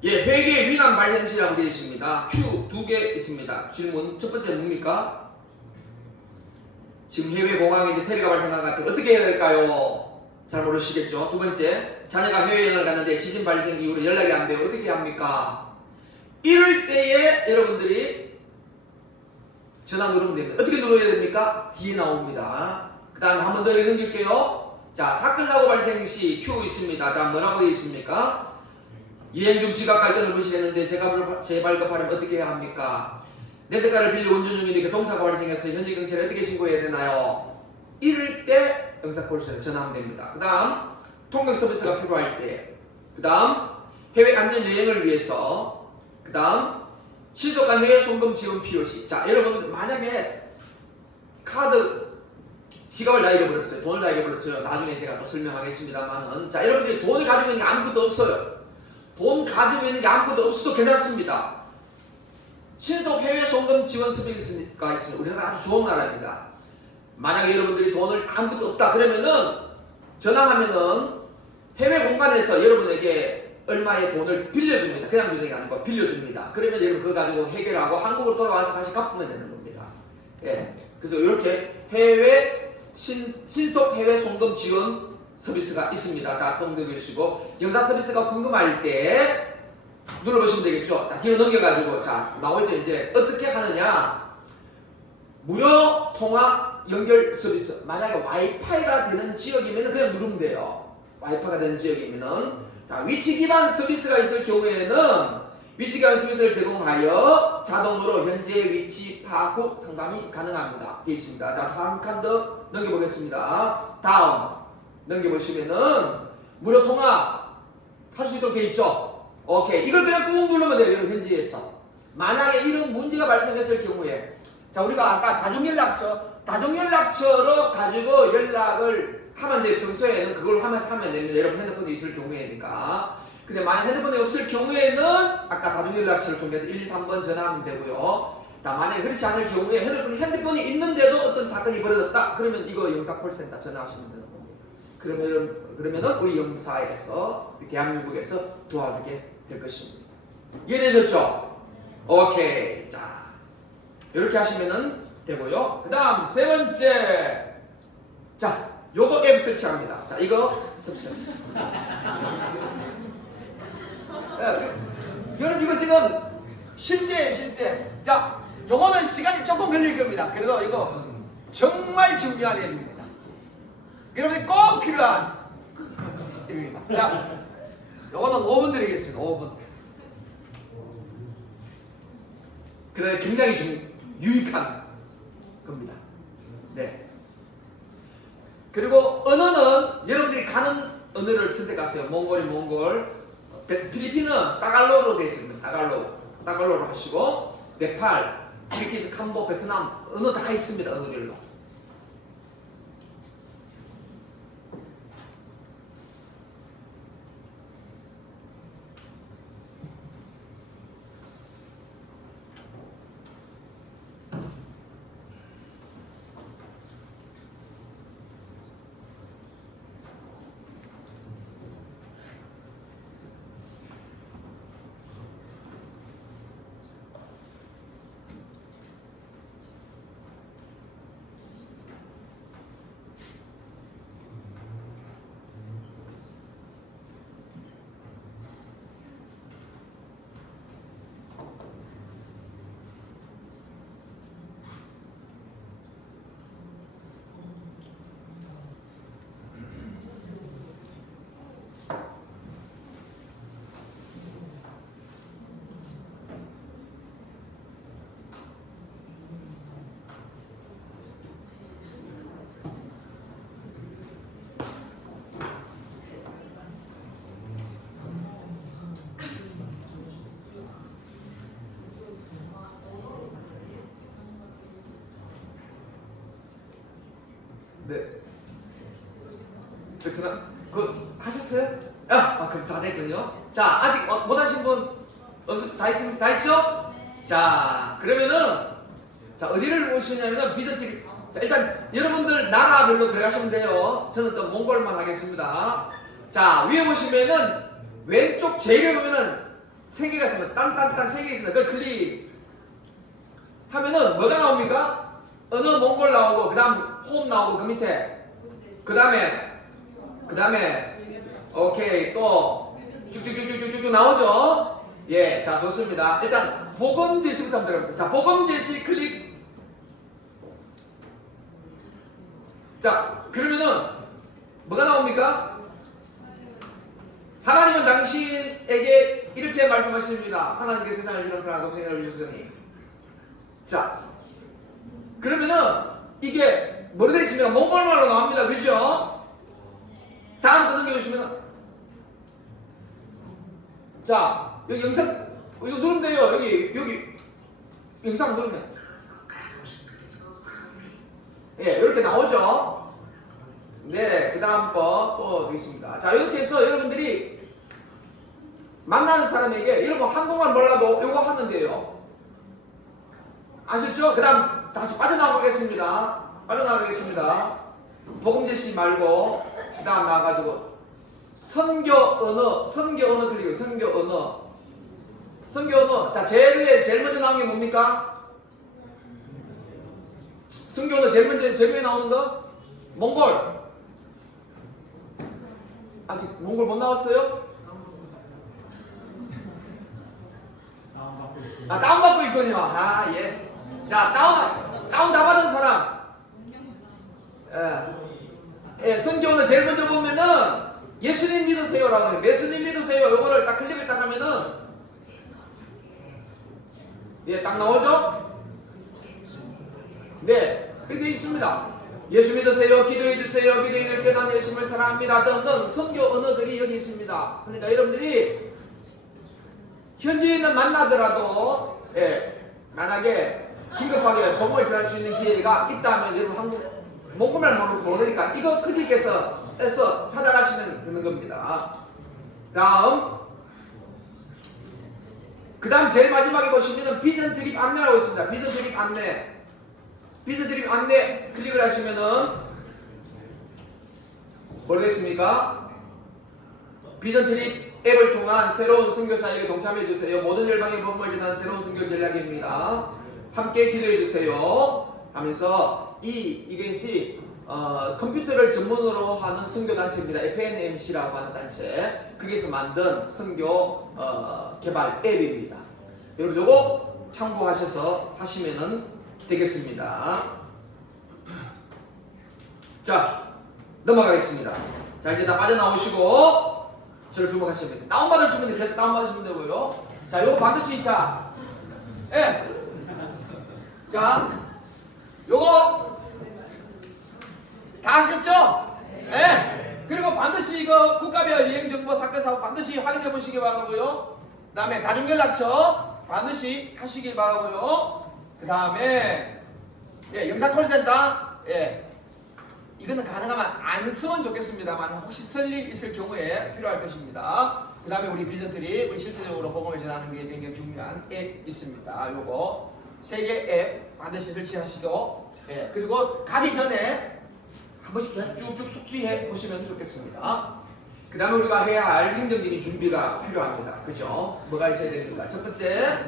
회계 위난 발생 시라고 되어 있습니다. Q 2개 있습니다. 질문 첫 번째 뭡니까? 지금 해외 공항에 테러가 발생한 것 같아요. 어떻게 해야 될까요? 잘 모르시겠죠? 두 번째, 자녀가 해외여행을 갔는데 지진 발생 이후로 연락이 안 돼요. 어떻게 합니까? 이럴 때에 여러분들이 전화 누르면 됩니다. 어떻게 눌러야 됩니까? 뒤에 나옵니다. 그 다음에 한 번 더 넘길게요. 자, 사건 사고 발생 시 Q 있습니다. 자, 뭐라고 되어 있습니까? 여행 중 지각 갈등을 무시했는데 재발급하려면 어떻게 해야 합니까? 렌트카를 빌려 운전 중인데 교통사고 발생했어요. 현지 경찰에 어떻게 신고해야 되나요? 이럴 때 영사콜센터 전화하면 됩니다. 그 다음 통역 서비스가 필요할 때, 그 다음 해외 안전 여행을 위해서, 그 다음 신속한 해외 송금 지원 필요시. 자, 여러분 만약에 카드 지갑을 다 잃어버렸어요. 돈을 다 잃어버렸어요. 나중에 제가 또 설명하겠습니다만은 자 여러분들이 돈을 가지고 있는 게 아무것도 없어요. 돈 가지고 있는 게 아무것도 없어도 괜찮습니다. 신속 해외 송금 지원 서비스가 있습니다. 우리나라 아주 좋은 나라입니다. 만약에 여러분들이 돈을 아무것도 없다 그러면은 전화하면은 해외 공간에서 여러분에게 얼마의 돈을 빌려줍니다. 그냥 주는 게 아니고 빌려줍니다. 그러면 여러분 그거 가지고 해결하고 한국으로 돌아와서 다시 갚으면 되는 겁니다. 예. 그래서 이렇게 해외 신속 해외 송금 지원 서비스가 있습니다. 다 동경해주시고 영상 서비스가 궁금할 때 눌러보시면 되겠죠. 자, 뒤로 넘겨가지고 자 나오죠. 이제 어떻게 하느냐 무료 통화 연결 서비스. 만약에 와이파이가 되는 지역이면 그냥 누르면 돼요. 와이파이가 되는 지역이면은 자, 위치 기반 서비스가 있을 경우에는 위치 기반 서비스를 제공하여 자동으로 현재 위치 파악 후 상담이 가능합니다. 되어 있습니다. 자, 다음 칸 더 넘겨보겠습니다. 다음 넘겨보시면은 무료 통화 할 수 있도록 되어 있죠. 오케이. 이걸 그냥 꾹 누르면 돼요. 여러분 현지에서. 만약에 이런 문제가 발생했을 경우에 자, 우리가 아까 다중연락처로 가지고 연락을 하면 돼요. 평소에는 그걸 하면 됩니다. 여러분 핸드폰이 있을 경우에니까. 근데 만약 핸드폰이 없을 경우에는 아까 다중연락처를 통해서 123번 전화하면 되고요. 만약에 그렇지 않을 경우에 핸드폰이 있는데도 어떤 사건이 벌어졌다. 그러면 이거 영사 콜센터 전화하시면 되는 겁니다. 그러면은 우리 영사에서 대한민국에서 도와주게 될 것입니다. 이해되셨죠? 오케이. 자, 이렇게 하시면은 되고요. 그 다음 세 번째. 자, 요거 앱 설치합니다. 자, 이거 설치하세요. 여러분 이거 지금 실제. 자, 요거는 시간이 조금 걸릴 겁니다. 그래도 이거 정말 중요한 앱입니다. 여러분이 꼭 필요한 앱입니다. 자, 요거는 5분 드리겠습니다. 5분. 그다음에 굉장히 유익한 겁니다. 네. 그리고 언어는 여러분들이 가는 언어를 선택하세요. 몽골이 몽골, 필리핀은 따갈로로 되어 있습니다. 따갈로로 하시고 네팔, 키르기즈, 캄보, 베트남 언어 다 있습니다. 언어별로. 네. 베트남 그거 하셨어요? 그럼 다 됐군요. 자, 아직 못 하신 분 다 있습니다. 다 있죠? 자, 그러면은 자 어디를 오시냐면은 비전 TV. 자, 일단 여러분들 나라별로 들어가시면 돼요. 저는 또 몽골만 하겠습니다. 자, 위에 보시면은 왼쪽 제일 보면은 세 개가 있습니다. 딴딴딴 세 개 있습니다. 그걸 클릭하면은 뭐가 나옵니까? 언어 몽골 나오고 그다음 홈 나오고 그 밑에 그 다음에 오케이 또 쭉쭉쭉쭉쭉 나오죠. 예, 자 좋습니다. 일단 복음 제시부터 한번 들어볼게요. 자, 복음 제시 클릭. 자, 그러면은 뭐가 나옵니까? 하나님은 당신에게 이렇게 말씀하십니다. 하나님께서 세상을 이런 사랑하고 생각을 주셨으니. 자, 그러면은 이게 뭐로 되어 있습니까? 몽골말로 나옵니다. 그죠? 다음 거 넘겨주시면 자, 여기 영상 이거 누르면 돼요. 여기 영상 누르면 예, 이렇게 나오죠. 네, 그 다음 거 또 되겠습니다. 자, 이렇게 해서 여러분들이 만나는 사람에게 이런 거 한국말 몰라도 이거 하면 돼요. 아셨죠? 그 다음 다시 빠져나가겠습니다. 빠져나가겠습니다. 복음 제시 말고 그 다음 나와가지고 선교 언어 그리고 선교 언어. 자, 제일 먼저 나온 게 뭡니까? 선교 언어 제일 위에 나오는 거? 몽골. 아직 몽골 못 나왔어요? 아, 다운받고 있군요. 아, 예. 자, 다운 다 받은 사람. 예, 선교는 제일 먼저 보면은 예수님 믿으세요라고 해요. 예수님 믿으세요. 요거를 딱 클릭을 딱 하면은 예, 딱 나오죠? 네, 그렇게 되어 있습니다. 예수 믿으세요. 기도해 주세요. 기도해 줄게 난 예수님을 사랑합니다. 등등 선교 언어들이 여기 있습니다. 그러니까 여러분들이 현지인은 만나더라도 예, 만약에 긴급하게 복음을 전할 수 있는 기회가 있다면 여러분 한국 몽골말 모르니까 이거 클릭해서 찾아가시면 되는 겁니다. 그 다음 제일 마지막에 보시면은 비전 드립 안내라고 있습니다. 비전 드립 안내 클릭을 하시면은 모르겠습니까? 비전 드립 앱을 통한 새로운 선교 사역에 동참해 주세요. 모든 열방의 복음을 전하는 새로운 선교 전략입니다. 함께 기도해 주세요. 하면서 이것이 컴퓨터를 전문으로 하는 선교 단체입니다. FNMC라고 하는 단체. 거기서 만든 선교 개발 앱입니다. 여러분 요거 참고하셔서 하시면은 되겠습니다. 자, 넘어가겠습니다. 자, 이제 다 빠져나오시고 저를 주목하시면 됩니다. 다운받으시면 돼요. 계속 다운받으시면 되고요. 자, 요거 반드시 예. 자, 요거 다 아셨죠? 예. 그리고 반드시 이거 국가별 여행정보 사건 사고 반드시 확인해 보시기 바라고요. 그 다음에 다중연락처 반드시 하시기 바라고요. 그 다음에 예, 영상콜센터 예, 이거는 가능하면 안 쓰면 좋겠습니다만 혹시 쓸 일 있을 경우에 필요할 것입니다. 그 다음에 우리 비전트리 우리 실질적으로 복음을 전하는 게 굉장히 중요한 앱 있습니다. 요거 3개 앱 반드시 설치하시고 예, 그리고 가기 전에 한 번씩 계속 쭉쭉 숙지해 보시면 좋겠습니다. 그 다음에 우리가 해야 할 행정적인 준비가 필요합니다. 그죠? 뭐가 있어야 됩니까? 첫 번째,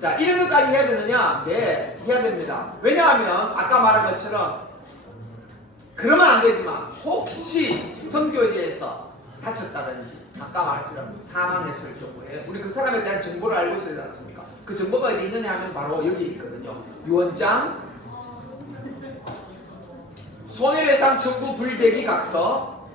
자, 이런 것까지 해야 되느냐? 네, 해야 됩니다. 왜냐하면 아까 말한 것처럼 그러면 안 되지만 혹시 선교지에서 다쳤다든지 아까 말했처럼 사망했을 경우에 우리 그 사람에 대한 정보를 알고 있어야 되지 않습니까? 그 정보가 어디 있느냐 하면 바로 여기 있거든요. 유언장, 손해배상 청구 불제기 각서,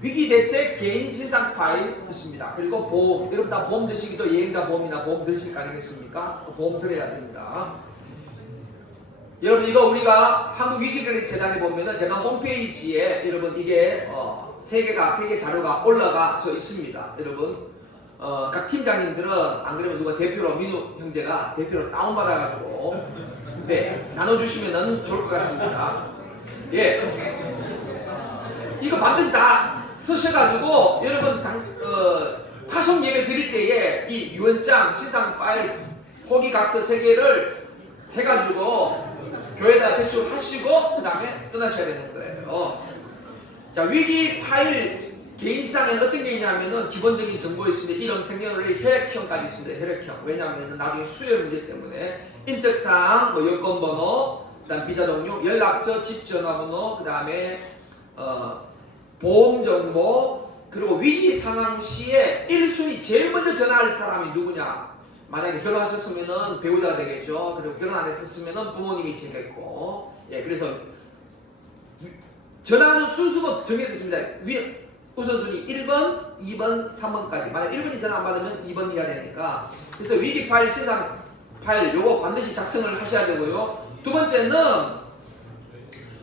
위기대책 개인 신상 파일 있습니다. 그리고 보험, 여러분 다 보험 드시기도 여행자 보험이나 보험 드실 거 아니겠습니까? 보험 들어야 됩니다. 여러분 이거 우리가 한국위기관리 재단에 보면은 재단 홈페이지에 여러분 이게 세 개 자료가 올라가져 있습니다. 여러분 각 팀장님들은 안 그러면 누가 대표로 민우 형제가 대표로 다운받아가지고 네 나눠주시면은 좋을 것 같습니다. 예, 이거 반드시 다 쓰셔가지고 여러분 파송 예배 드릴 때에 이 유언장 신상 파일 포기각서 3개를 해가지고 교회에다 제출하시고 그 다음에 떠나셔야 되는 거예요. 자, 위기 파일 개인 시장에는 어떤 게 있냐면은 기본적인 정보 있습니다. 이름, 생년월일, 혈액형까지 있습니다. 혈액형. 왜냐하면 나중에 수혈 문제 때문에 인적사항, 뭐 여권번호, 그다음 비자 종류, 연락처, 집 전화번호, 그 다음에 보험 정보, 그리고 위기 상황 시에 1순위 제일 먼저 전화할 사람이 누구냐? 만약에 결혼하셨으면은 배우자가 되겠죠. 그리고 결혼 안 했었으면은 부모님이 되겠고. 예, 그래서 전화하는 순수가 정해졌습니다. 우선순위 1번, 2번, 3번까지. 만약 1번이 전화 안 받으면 2번 해야 되니까. 그래서 위기 파일, 신상 파일 요거 반드시 작성을 하셔야 되고요. 두 번째는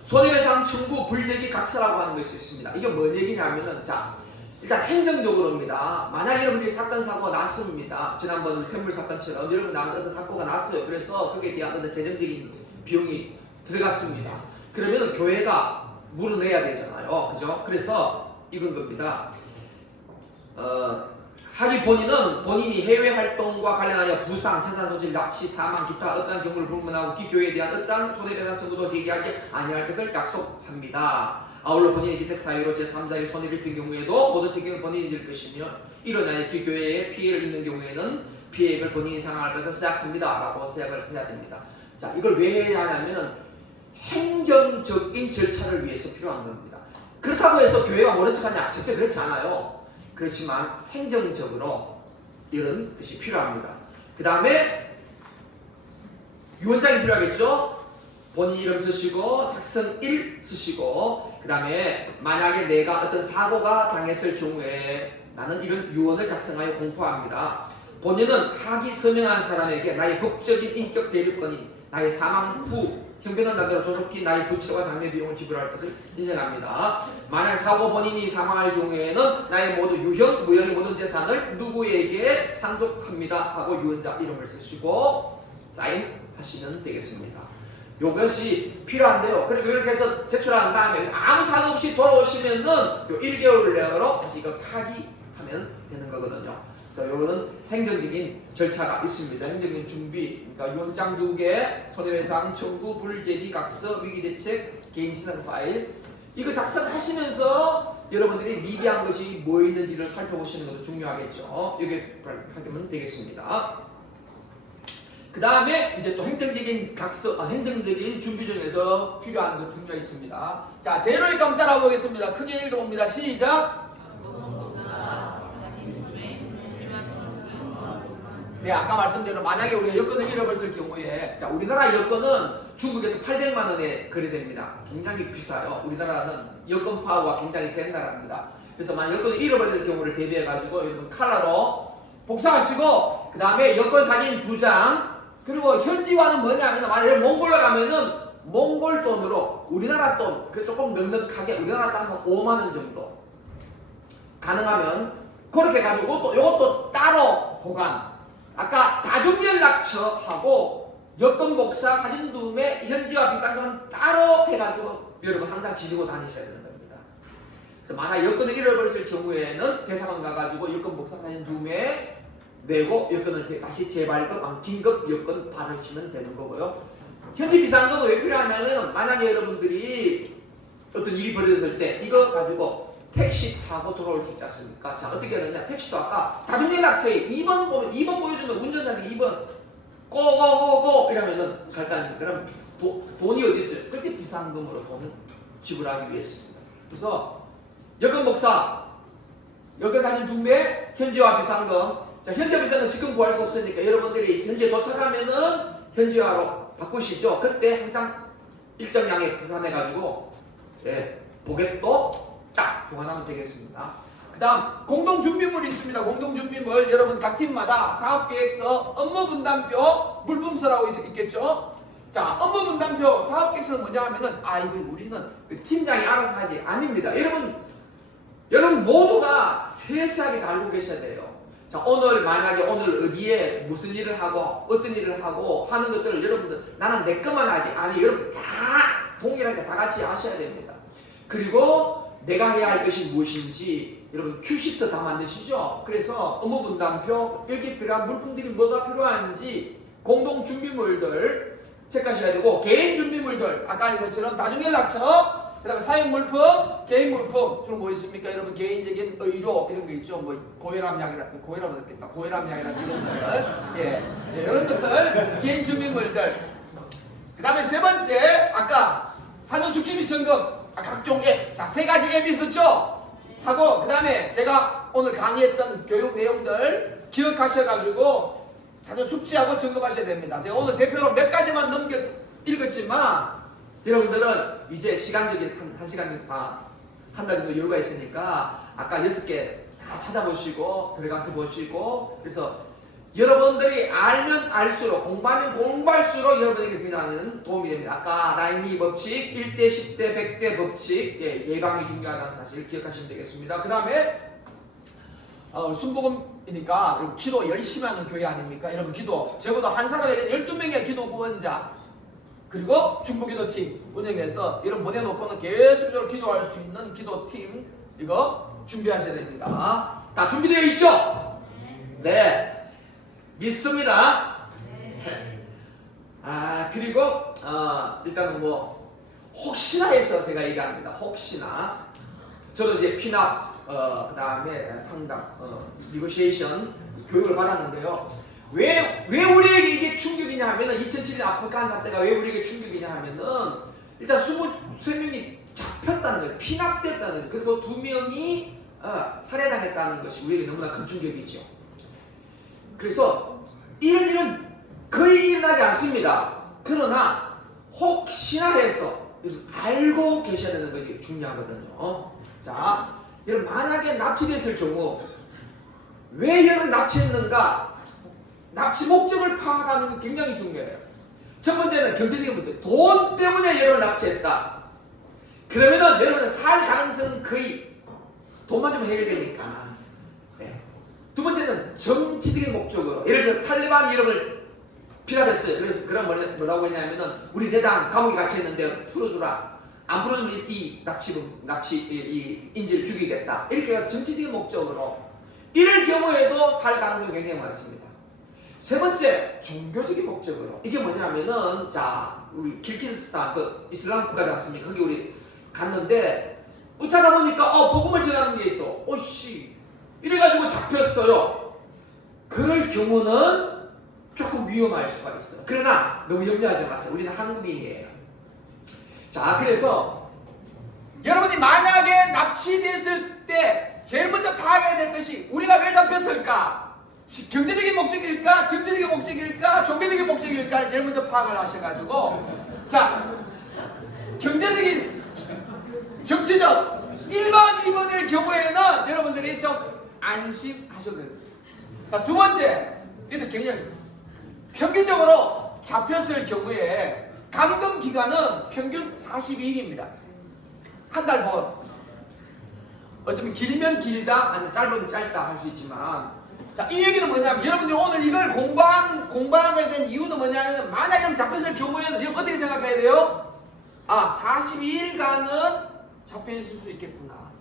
손해배상 청구 불제기 각서라고 하는 것이 있습니다. 이게 뭔 얘기냐면은 자, 일단 행정적으로입니다. 만약 여러분들이 사건 사고가 났습니다. 지난번 샘물 사건처럼 여러분 어떤 사고가 났어요. 그래서 거기에 대한 어떤 재정적인 비용이 들어갔습니다. 그러면 교회가 물어내야 되잖아요. 그죠? 그래서 이건 겁니다. 하기 본인은 본인이 해외 활동과 관련하여 부상, 재산 소실, 납치, 사망, 기타 어떠한 경우를 불문하고 기 교회에 대한 어떠한 손해배상 청구도 제기하지 아니할 것을 약속합니다. 아울러 본인이 기책 사유로 제3자에게 손해를 입힌 경우에도 모든 책임은 본인이 질 것이며 일어나야 기 교회에 피해를 입는 경우에는 피해액을 본인이 상환할 것을 생각합니다. 라고 생각을 해야 됩니다. 자, 이걸 왜 해야 하냐면은 행정적인 절차를 위해서 필요한 겁니다. 그렇다고 해서 교회가 모른 척하냐? 절대 그렇지 않아요. 그렇지만 행정적으로 이런 것이 필요합니다. 그 다음에 유언장이 필요하겠죠? 본인 이름 쓰시고 작성일 쓰시고 그 다음에 만약에 내가 어떤 사고가 당했을 경우에 나는 이런 유언을 작성하여 공포합니다. 본인은 하기 서명한 사람에게 나의 법적인 인격 대리권인 나의 사망 후 형편은 나대로 조속히 나의 부채와 장례 비용을 지불할 것을 인정합니다. 만약 사고 본인이 사망할 경우에는 나의 모두 유형, 무형의 모든 재산을 누구에게 상속합니다 하고 유언자 이름을 쓰시고 사인하시면 되겠습니다. 이것이 필요한데요. 그리고 이렇게 해서 제출한 다음에 아무 사고 없이 돌아오시면은 요 1개월을 내로 다시 이거 타기하면 되는 거거든요. 그래서 이거는 행정적인 절차가 있습니다. 행정적인 준비, 그러니까 유언장 2개, 손해배상 청구, 불제기, 각서, 위기대책, 개인지상 파일 이거 작성하시면서 여러분들이 미비한 것이 뭐 있는지를 살펴보시는 것도 중요하겠죠. 이게 하면 되겠습니다. 그 다음에 이제 또 행정적인 행정적인 준비 중에서 필요한 것 중요히 있습니다. 자, 제로에 감 따라 보겠습니다. 크게 읽어봅니다. 시작. 네, 아까 말씀대로 만약에 우리가 여권을 잃어버렸을 경우에 자, 우리나라 여권은 중국에서 800만 원에 거래됩니다. 굉장히 비싸요. 우리나라는 여권 파워가 굉장히 센 나라입니다. 그래서 만약 여권을 잃어버릴 경우를 대비해 가지고 여러분 칼라로 복사하시고 그 다음에 여권 사진 2장 그리고 현지화는 뭐냐면 만약에 몽골에 가면은 몽골 돈으로 우리나라 돈 그 조금 넉넉하게 우리나라 돈 한 5만 원 정도 가능하면 그렇게 가지고 또 이것도 따로 보관. 아까 다중연락처하고 여권 복사, 사진 도매, 현지화 비싼 거는 따로 해가지고 여러분 항상 지니고 다니셔야 되는 겁니다. 그래서 만약 여권을 잃어버렸을 경우에는 대사관 가가지고 여권 복사, 사진 도매 내고 여권을 다시 재발급, 긴급 여권 받으시면 되는 거고요. 현지 비싼 거는 왜 필요하냐면 만약에 여러분들이 어떤 일이 벌어졌을 때 이거 가지고 택시 타고 돌아올 수 있지 않습니까? 자, 어떻게 하느냐? 택시도 아까 다중연락처에 2번 보여주면 운전자한테 2번 고고고고 이러면은 갈 거 아닙니까? 그럼 돈이 어디 있어요? 그렇게 비싼 돈으로 돈을 지불하기 위해서입니다. 그래서 여권 복사, 여권 사진 2배, 현지화 비싼 거. 자, 현지화 비싼 거 지금 구할 수 없으니까 여러분들이 현지에 도착하면은 현지화로 바꾸시죠. 그때 항상 일정량에 계산해가지고 보get도 딱 보관하면 되겠습니다. 그 다음 공동준비물이 있습니다. 공동준비물 여러분 각 팀마다 사업계획서, 업무분담표, 물품서라고 있겠죠. 자, 업무분담표, 사업계획서는 뭐냐 하면은 이거 우리는 팀장이 알아서 하지 아닙니다. 여러분 모두가 세세하게 다 알고 계셔야 돼요. 자, 만약에 오늘 어디에 무슨 일을 하고 어떤 일을 하고 하는 것들을 여러분들 나는 내 것만 하지 아니 여러분 다 동일하게 다 같이 하셔야 됩니다. 그리고 내가 해야 할 것이 무엇인지 여러분 큐시트 다 만드시죠. 그래서 업무분담표 여기 필요한 물품들이 뭐가 필요한지 공동 준비물들 체크하셔야 되고 개인 준비물들 아까 이것처럼 다중연락처 그 다음에 사용 물품, 개인 물품 주로 뭐 있습니까? 여러분 개인적인 의료 이런 거 있죠. 뭐 고혈압약이라든지 고혈압약이라든지 이런 것들 이런 것들 개인 준비물들 그 다음에 세 번째 아까 사전 숙지비 점검 각종 앱 자, 세 가지 앱이 있었죠? 하고 그 다음에 제가 오늘 강의했던 교육 내용들 기억하셔가지고 사전 숙지하고 점검하셔야 됩니다. 제가 오늘 대표로 몇 가지만 읽었지만 여러분들은 이제 시간적인 한 시간 한 달 정도 여유가 있으니까 아까 6개 다 찾아보시고 들어가서 보시고 그래서 여러분들이 알면 알수록 공부하면 공부할수록 여러분에게 굉장히 도움이 됩니다. 아까 라임리 법칙 1대 10대 100대 법칙 예방이 중요하다는 사실 기억하시면 되겠습니다. 그 다음에 순복음이니까 기도 열심히 하는 교회 아닙니까? 여러분 기도 적어도 한 사람에게 12명의 기도 후원자 그리고 중보기도팀 운영해서 이런 보내놓고는 계속적으로 기도할 수 있는 기도팀 이거 준비하셔야 됩니다. 다 준비되어 있죠? 네, 믿습니다. 그리고 일단 뭐 혹시나 해서 제가 얘기합니다. 혹시나 저는 이제 피납 그다음에 상담 니고시에이션 교육을 받았는데요. 왜 우리에게 이게 충격이냐 하면은 2007년 아프간 사태가 왜 우리에게 충격이냐 하면은 일단 23명이 잡혔다는 거예요. 피납됐다는 거예요. 그리고 2명이 살해당했다는 것이 우리에게 너무나 큰 충격이죠. 그래서 이런 일은 거의 일어나지 않습니다. 그러나 혹시나 해서 알고 계셔야 되는 것이 중요하거든요. 자, 여러분 만약에 납치됐을 경우 왜 여러분 납치했는가? 납치 목적을 파악하는 게 굉장히 중요해요. 첫 번째는 경제적인 문제. 돈 때문에 여러분을 납치했다. 그러면은 여러분은 살 가능성은 거의 돈만 좀 해결되니까. 네. 두 번째는 정치적인 목적으로. 예를 들어 탈레반이 여러분을 피납했어요. 그래서 그런 뭐라고 했냐면은 우리 대당 감옥에 갇혀있는데 풀어주라. 안 풀어주면 이 납치 인질을 죽이겠다. 이렇게 정치적인 목적으로. 이럴 경우에도 살 가능성이 굉장히 많습니다. 세 번째, 종교적인 목적으로. 이게 뭐냐면은, 자, 우리 길기스탄, 그 이슬람 국가지 않습니까? 거기 우리 갔는데, 의타다 보니까, 복음을 전하는 게 있어. 씨. 이래가지고 잡혔어요. 그럴 경우는 조금 위험할 수가 있어요. 그러나, 너무 염려하지 마세요. 우리는 한국인이에요. 자, 그래서, 여러분이 만약에 납치됐을 때, 제일 먼저 파악해야 될 것이, 우리가 왜 잡혔을까? 경제적인 목적일까? 정치적인 목적일까? 종교적인 목적일까를 제일 먼저 파악을 하셔가지고 자, 경제적인 정치적 1번, 2번일 경우에는 여러분들이 좀 안심하셔도 됩니다. 자, 두 번째, 이것도 굉장히 평균적으로 잡혔을 경우에 감금 기간은 평균 42일입니다. 한 달 반. 어쩌면 길면 길다, 아니면 짧으면 짧다 할 수 있지만 자, 이 얘기는 뭐냐면 여러분들이 오늘 이걸 공부하게 된 이유는 뭐냐면 만약에 형 잡혔을 경우에는 여러분 어떻게 생각해야 돼요? 42일간은 잡혀있을 수 있겠구나.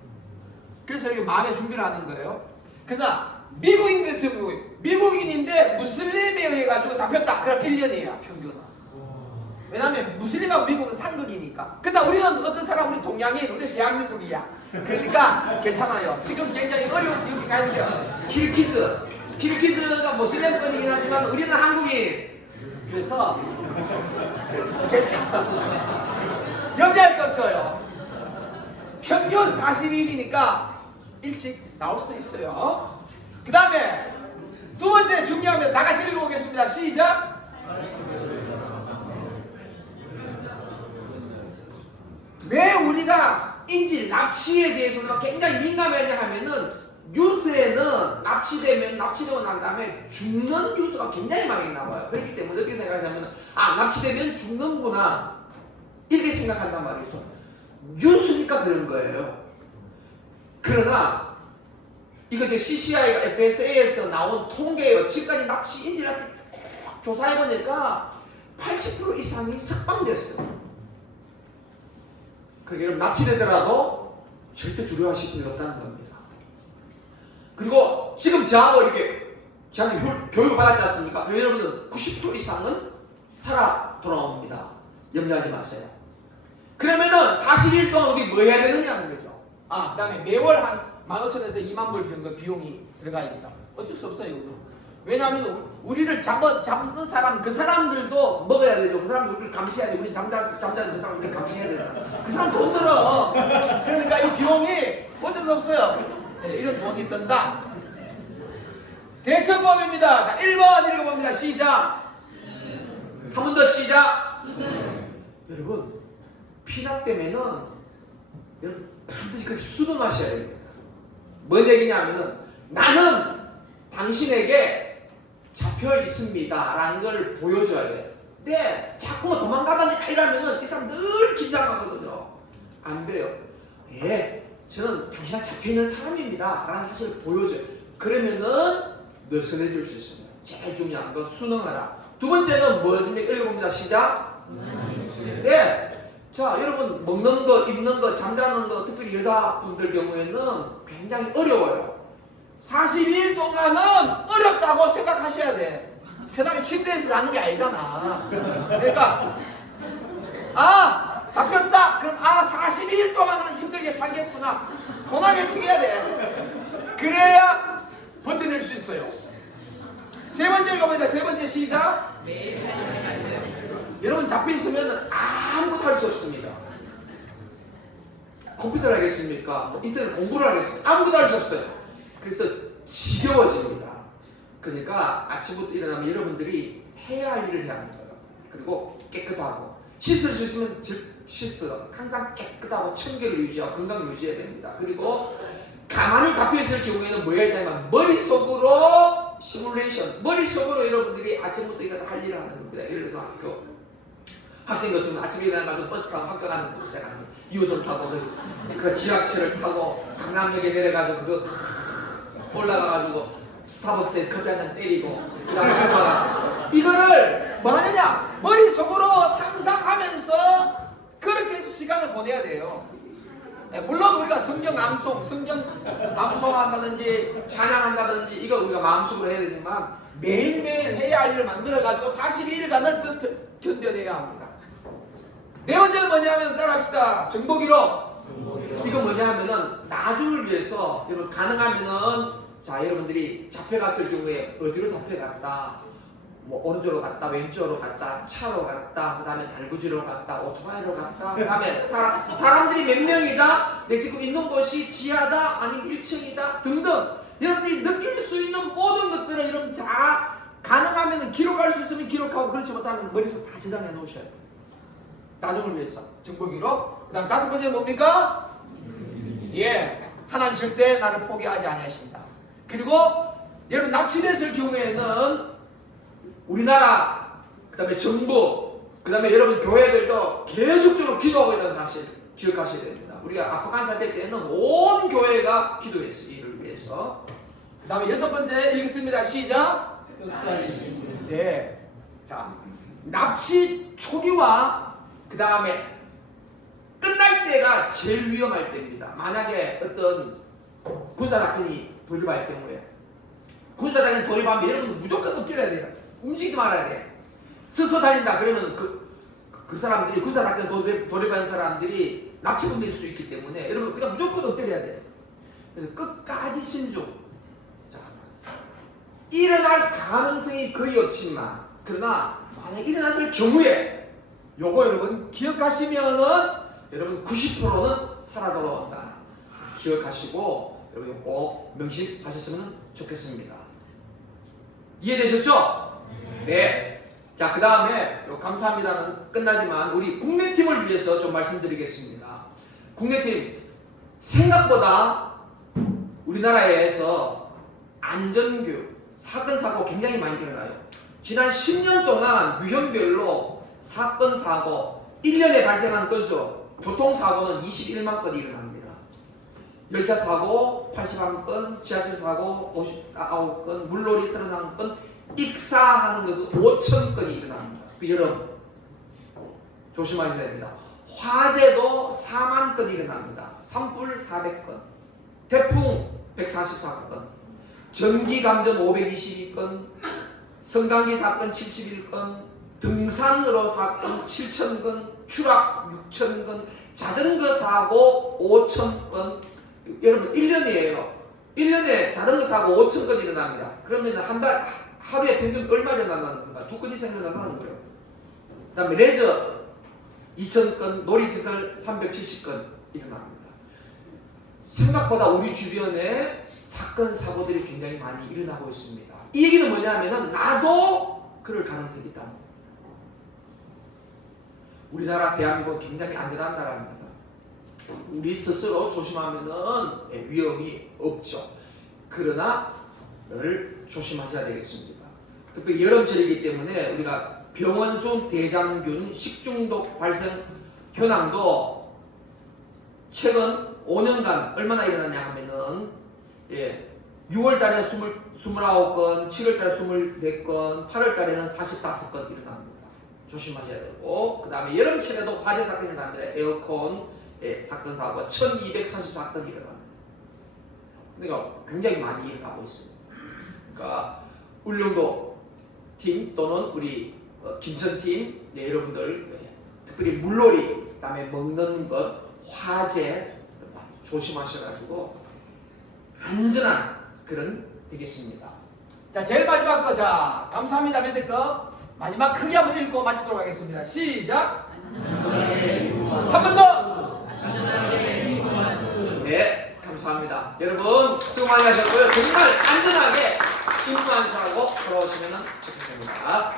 그래서 이렇게 마음의 준비를 하는 거예요. 그러나 미국인 같은 경우에 미국인인데 무슬림에 의해 가지고 잡혔다. 그럼 1년이에요 평균은. 왜냐하면 무슬림하고 미국은 상극이니까. 근데 우리는 어떤 사람, 우리 동양인, 우리 대한민국이야. 그러니까 괜찮아요. 지금 굉장히 어려운 여기 가는 게 키르기즈가 무슬림권이긴 하지만 우리는 한국인. 그래서 괜찮아. 염려할 거 없어요. 평균 40일이니까 일찍 나올 수도 있어요. 그 다음에 두 번째 중요하면 다 같이 읽어보겠습니다. 시작. 왜 우리가 인질, 납치에 대해서는 굉장히 민감하냐 하면은 뉴스에는 납치되고 난 다음에 죽는 뉴스가 굉장히 많이 나와요. 그렇기 때문에 어떻게 생각하냐면 납치되면 죽는구나 이렇게 생각한단 말이죠. 뉴스니까 그런 거예요. 그러나 이거 이제 CCI가 FSA에서 나온 통계예요. 지금까지 납치 인질한테 조사해보니까 80% 이상이 석방됐어요. 그러니까 여러분 납치되더라도 절대 두려워하실 필요 없다는 겁니다. 그리고 지금 저하고 이렇게 저한테 교육 받았지 않습니까? 여러분은 90% 이상은 살아 돌아옵니다. 염려하지 마세요. 그러면은 40일 동안 우리 뭐 해야 되느냐는 거죠. 그 다음에 매월 한 15,000에서 2만 불 정도 비용이 들어가야 된다. 어쩔 수 없어요. 왜냐하면 우리를 잡는 사람, 그 사람들도 먹어야 되죠. 그 사람들 우리를 감시해야 돼. 우리 잠자는 그 사람 우리를 감시해야 되잖아. 그 사람 돈 들어. 그러니까 이 비용이 어쩔 수 없어요. 이런 돈이 든다. 대처법입니다. 자, 1번 읽어봅니다. 시작. 한 번 더 시작. 여러분, 피납되면은 여러분 반드시 그렇게 수긍하셔야 됩니다. 뭔 얘기냐 하면은 나는 당신에게 잡혀 있습니다 라는 걸 보여줘야 돼요. 근데 자꾸 도망가다니 이러면은 이 사람 늘 긴장하거든요. 안 돼요. 저는 당신한테 잡혀있는 사람입니다 라는 사실을 보여줘요. 그러면은 느슨해질 수 있습니다. 제일 중요한 건 순응하라. 두 번째는 뭐였습니까? 읽어봅니다. 시작. 네. 자, 여러분 먹는 거, 입는 거, 잠자는 거, 특별히 여자분들 경우에는 굉장히 어려워요. 42일 동안은 어렵다고 생각하셔야 돼. 편하게 침대에서 자는 게 아니잖아. 그러니까 잡혔다. 그럼 42일 동안은 힘들게 살겠구나. 고난을 시켜야 돼. 그래야 버텨낼 수 있어요. 세 번째 읽어봅니다. 세 번째 시작. 여러분 잡혀 있으면 아무것도 할 수 없습니다. 컴퓨터를 하겠습니까? 뭐 인터넷 공부를 하겠습니까? 아무것도 할 수 없어요. 그래서 지겨워집니다. 그러니까 아침부터 일어나면 여러분들이 해야 할 일을 해야 합니다. 그리고 깨끗하고 씻을 수 있으면 씻어. 항상 깨끗하고 청결을 유지하고 건강을 유지해야 됩니다. 그리고 가만히 잡혀있을 경우에는 뭐 해야 되냐면 머릿속으로 시뮬레이션, 머릿속으로 여러분들이 아침부터 일어나 할 일을 하는 겁니다. 예를 들어서 학생 같은 경우는 아침에 일어나서 버스 타고 학교 가는 거 시작하는 거예요. 2호선 타고 그 지하철을 타고 강남역에 내려가지고 그 올라가가지고 스타벅스에 커피 한 잔 때리고 그다음에 이거를 뭐 하느냐? 머릿속으로 상상하면서 그렇게 해서 시간을 보내야 돼요. 물론 우리가 성경 암송한다든지 찬양한다든지 이거 우리가 마음속으로 해야 되지만 매일매일 해야 할 일을 만들어가지고 42일간을 견뎌내야 합니다. 네 번째는 뭐냐면 따라합시다. 정보기록. 이거 뭐냐면은 나중을 위해서 여러분 가능하면은 자 여러분들이 잡혀갔을 경우에 어디로 잡혀갔다, 뭐 오른쪽으로 갔다, 왼쪽으로 갔다, 차로 갔다, 그 다음에 달구지로 갔다, 오토바이로 갔다, 그 다음에 사람들이 몇 명이다, 내 지금 있는 곳이 지하다, 아니면 1층이다 등등 여러분들이 느낄 수 있는 모든 것들을 여러분 다 가능하면 기록할 수 있으면 기록하고 그렇지 못하면 머릿속에 다 저장해 놓으셔야 돼요. 나중을 위해서 정보기록. 그 다음 다섯 번째 뭡니까? 하나님 절대 나를 포기하지 아니하신다. 그리고 여러분 납치됐을 경우에는 우리나라, 그 다음에 정부, 그 다음에 여러분 교회들도 계속적으로 기도하고 있다는 사실 기억하셔야 됩니다. 우리가 아프간 사태 때는 온 교회가 기도했어요. 이를 위해서. 그 다음에 여섯 번째 읽겠습니다. 시작. 네. 자, 납치 초기와 그 다음에 끝날 때가 제일 위험할 때입니다. 만약에 어떤 군사작전이 돌입할 경우에 군사작전이 돌입하면 여러분 무조건 엎드려야 돼요. 움직이지 말아야 돼. 서서 다닌다 그러면 그 사람들이 군사작전 돌입한 사람들이 납치범일 수 있기 때문에 여러분 그냥 무조건 엎드려야 돼. 그래서 끝까지 신중. 자, 일어날 가능성이 거의 없지만 그러나 만약 일어났을 경우에 요거 여러분 기억하시면은 여러분 90%는 살아 돌아온다. 기억하시고 여러분 꼭 명심하셨으면 좋겠습니다. 이해되셨죠? 네. 자, 그 다음에 감사합니다는 끝나지만 우리 국내팀을 위해서 좀 말씀드리겠습니다. 국내팀 생각보다 우리나라에서 안전교육, 사건, 사고 굉장히 많이 일어나요. 지난 10년 동안 유형별로 사건, 사고 1년에 발생한 건수 교통사고는 21만 건이 일어납니다. 열차 사고 81건, 지하철 사고 59건, 물놀이 31건, 익사하는 것은 5천 건이 일어납니다. 여러분 조심하셔야 됩니다. 화재도 4만 건이 일어납니다. 산불 400건, 태풍 144건, 전기감전 522건, 성강기 사건 71건, 등산으로 사건 7,000건, 추락 6,000건, 자전거 사고 5,000건. 여러분 1년이에요. 1년에 자전거 사고 5,000건 일어납니다. 그러면 한 달 하루에 평균 얼마 일어난다는 건가? 2건 이상 일어난다는 거예요. 그 다음에 레저 2,000건, 놀이시설 370건 일어납니다. 생각보다 우리 주변에 사건, 사고들이 굉장히 많이 일어나고 있습니다. 이 얘기는 뭐냐면은 나도 그럴 가능성이 있다는 거예요. 우리나라 대한민국은 굉장히 안전한 나라입니다. 우리 스스로 조심하면은 위험이 없죠. 그러나 늘 조심하셔야 되겠습니다. 특히 여름철이기 때문에 우리가 병원수 대장균 식중독 발생 현황도 최근 5년간 얼마나 일어났냐 하면은 6월달에 29건, 7월달에 24건, 8월달에는 45건 일어납니다. 조심하셔야 되고, 그 다음에 여름철에도 화재 사건이 납니다. 에어컨 사건 사고 1230사건이 일어납니다. 그러니까 굉장히 많이 일어나고 있습니다. 그러니까 울릉도 팀 또는 우리 김천팀 여러분들 특별히 물놀이, 그다음에 먹는 것, 화재 조심하셔가지고 안전한 그런 되겠습니다. 자, 제일 마지막 거, 자, 감사합니다. 멘트 거 마지막 크게 한번 읽고 마치도록 하겠습니다. 시작. 한 번 더. 네, 감사합니다. 여러분 수고 많이 하셨고요. 정말 안전하게 인플루언서하고 돌아오시면 좋겠습니다.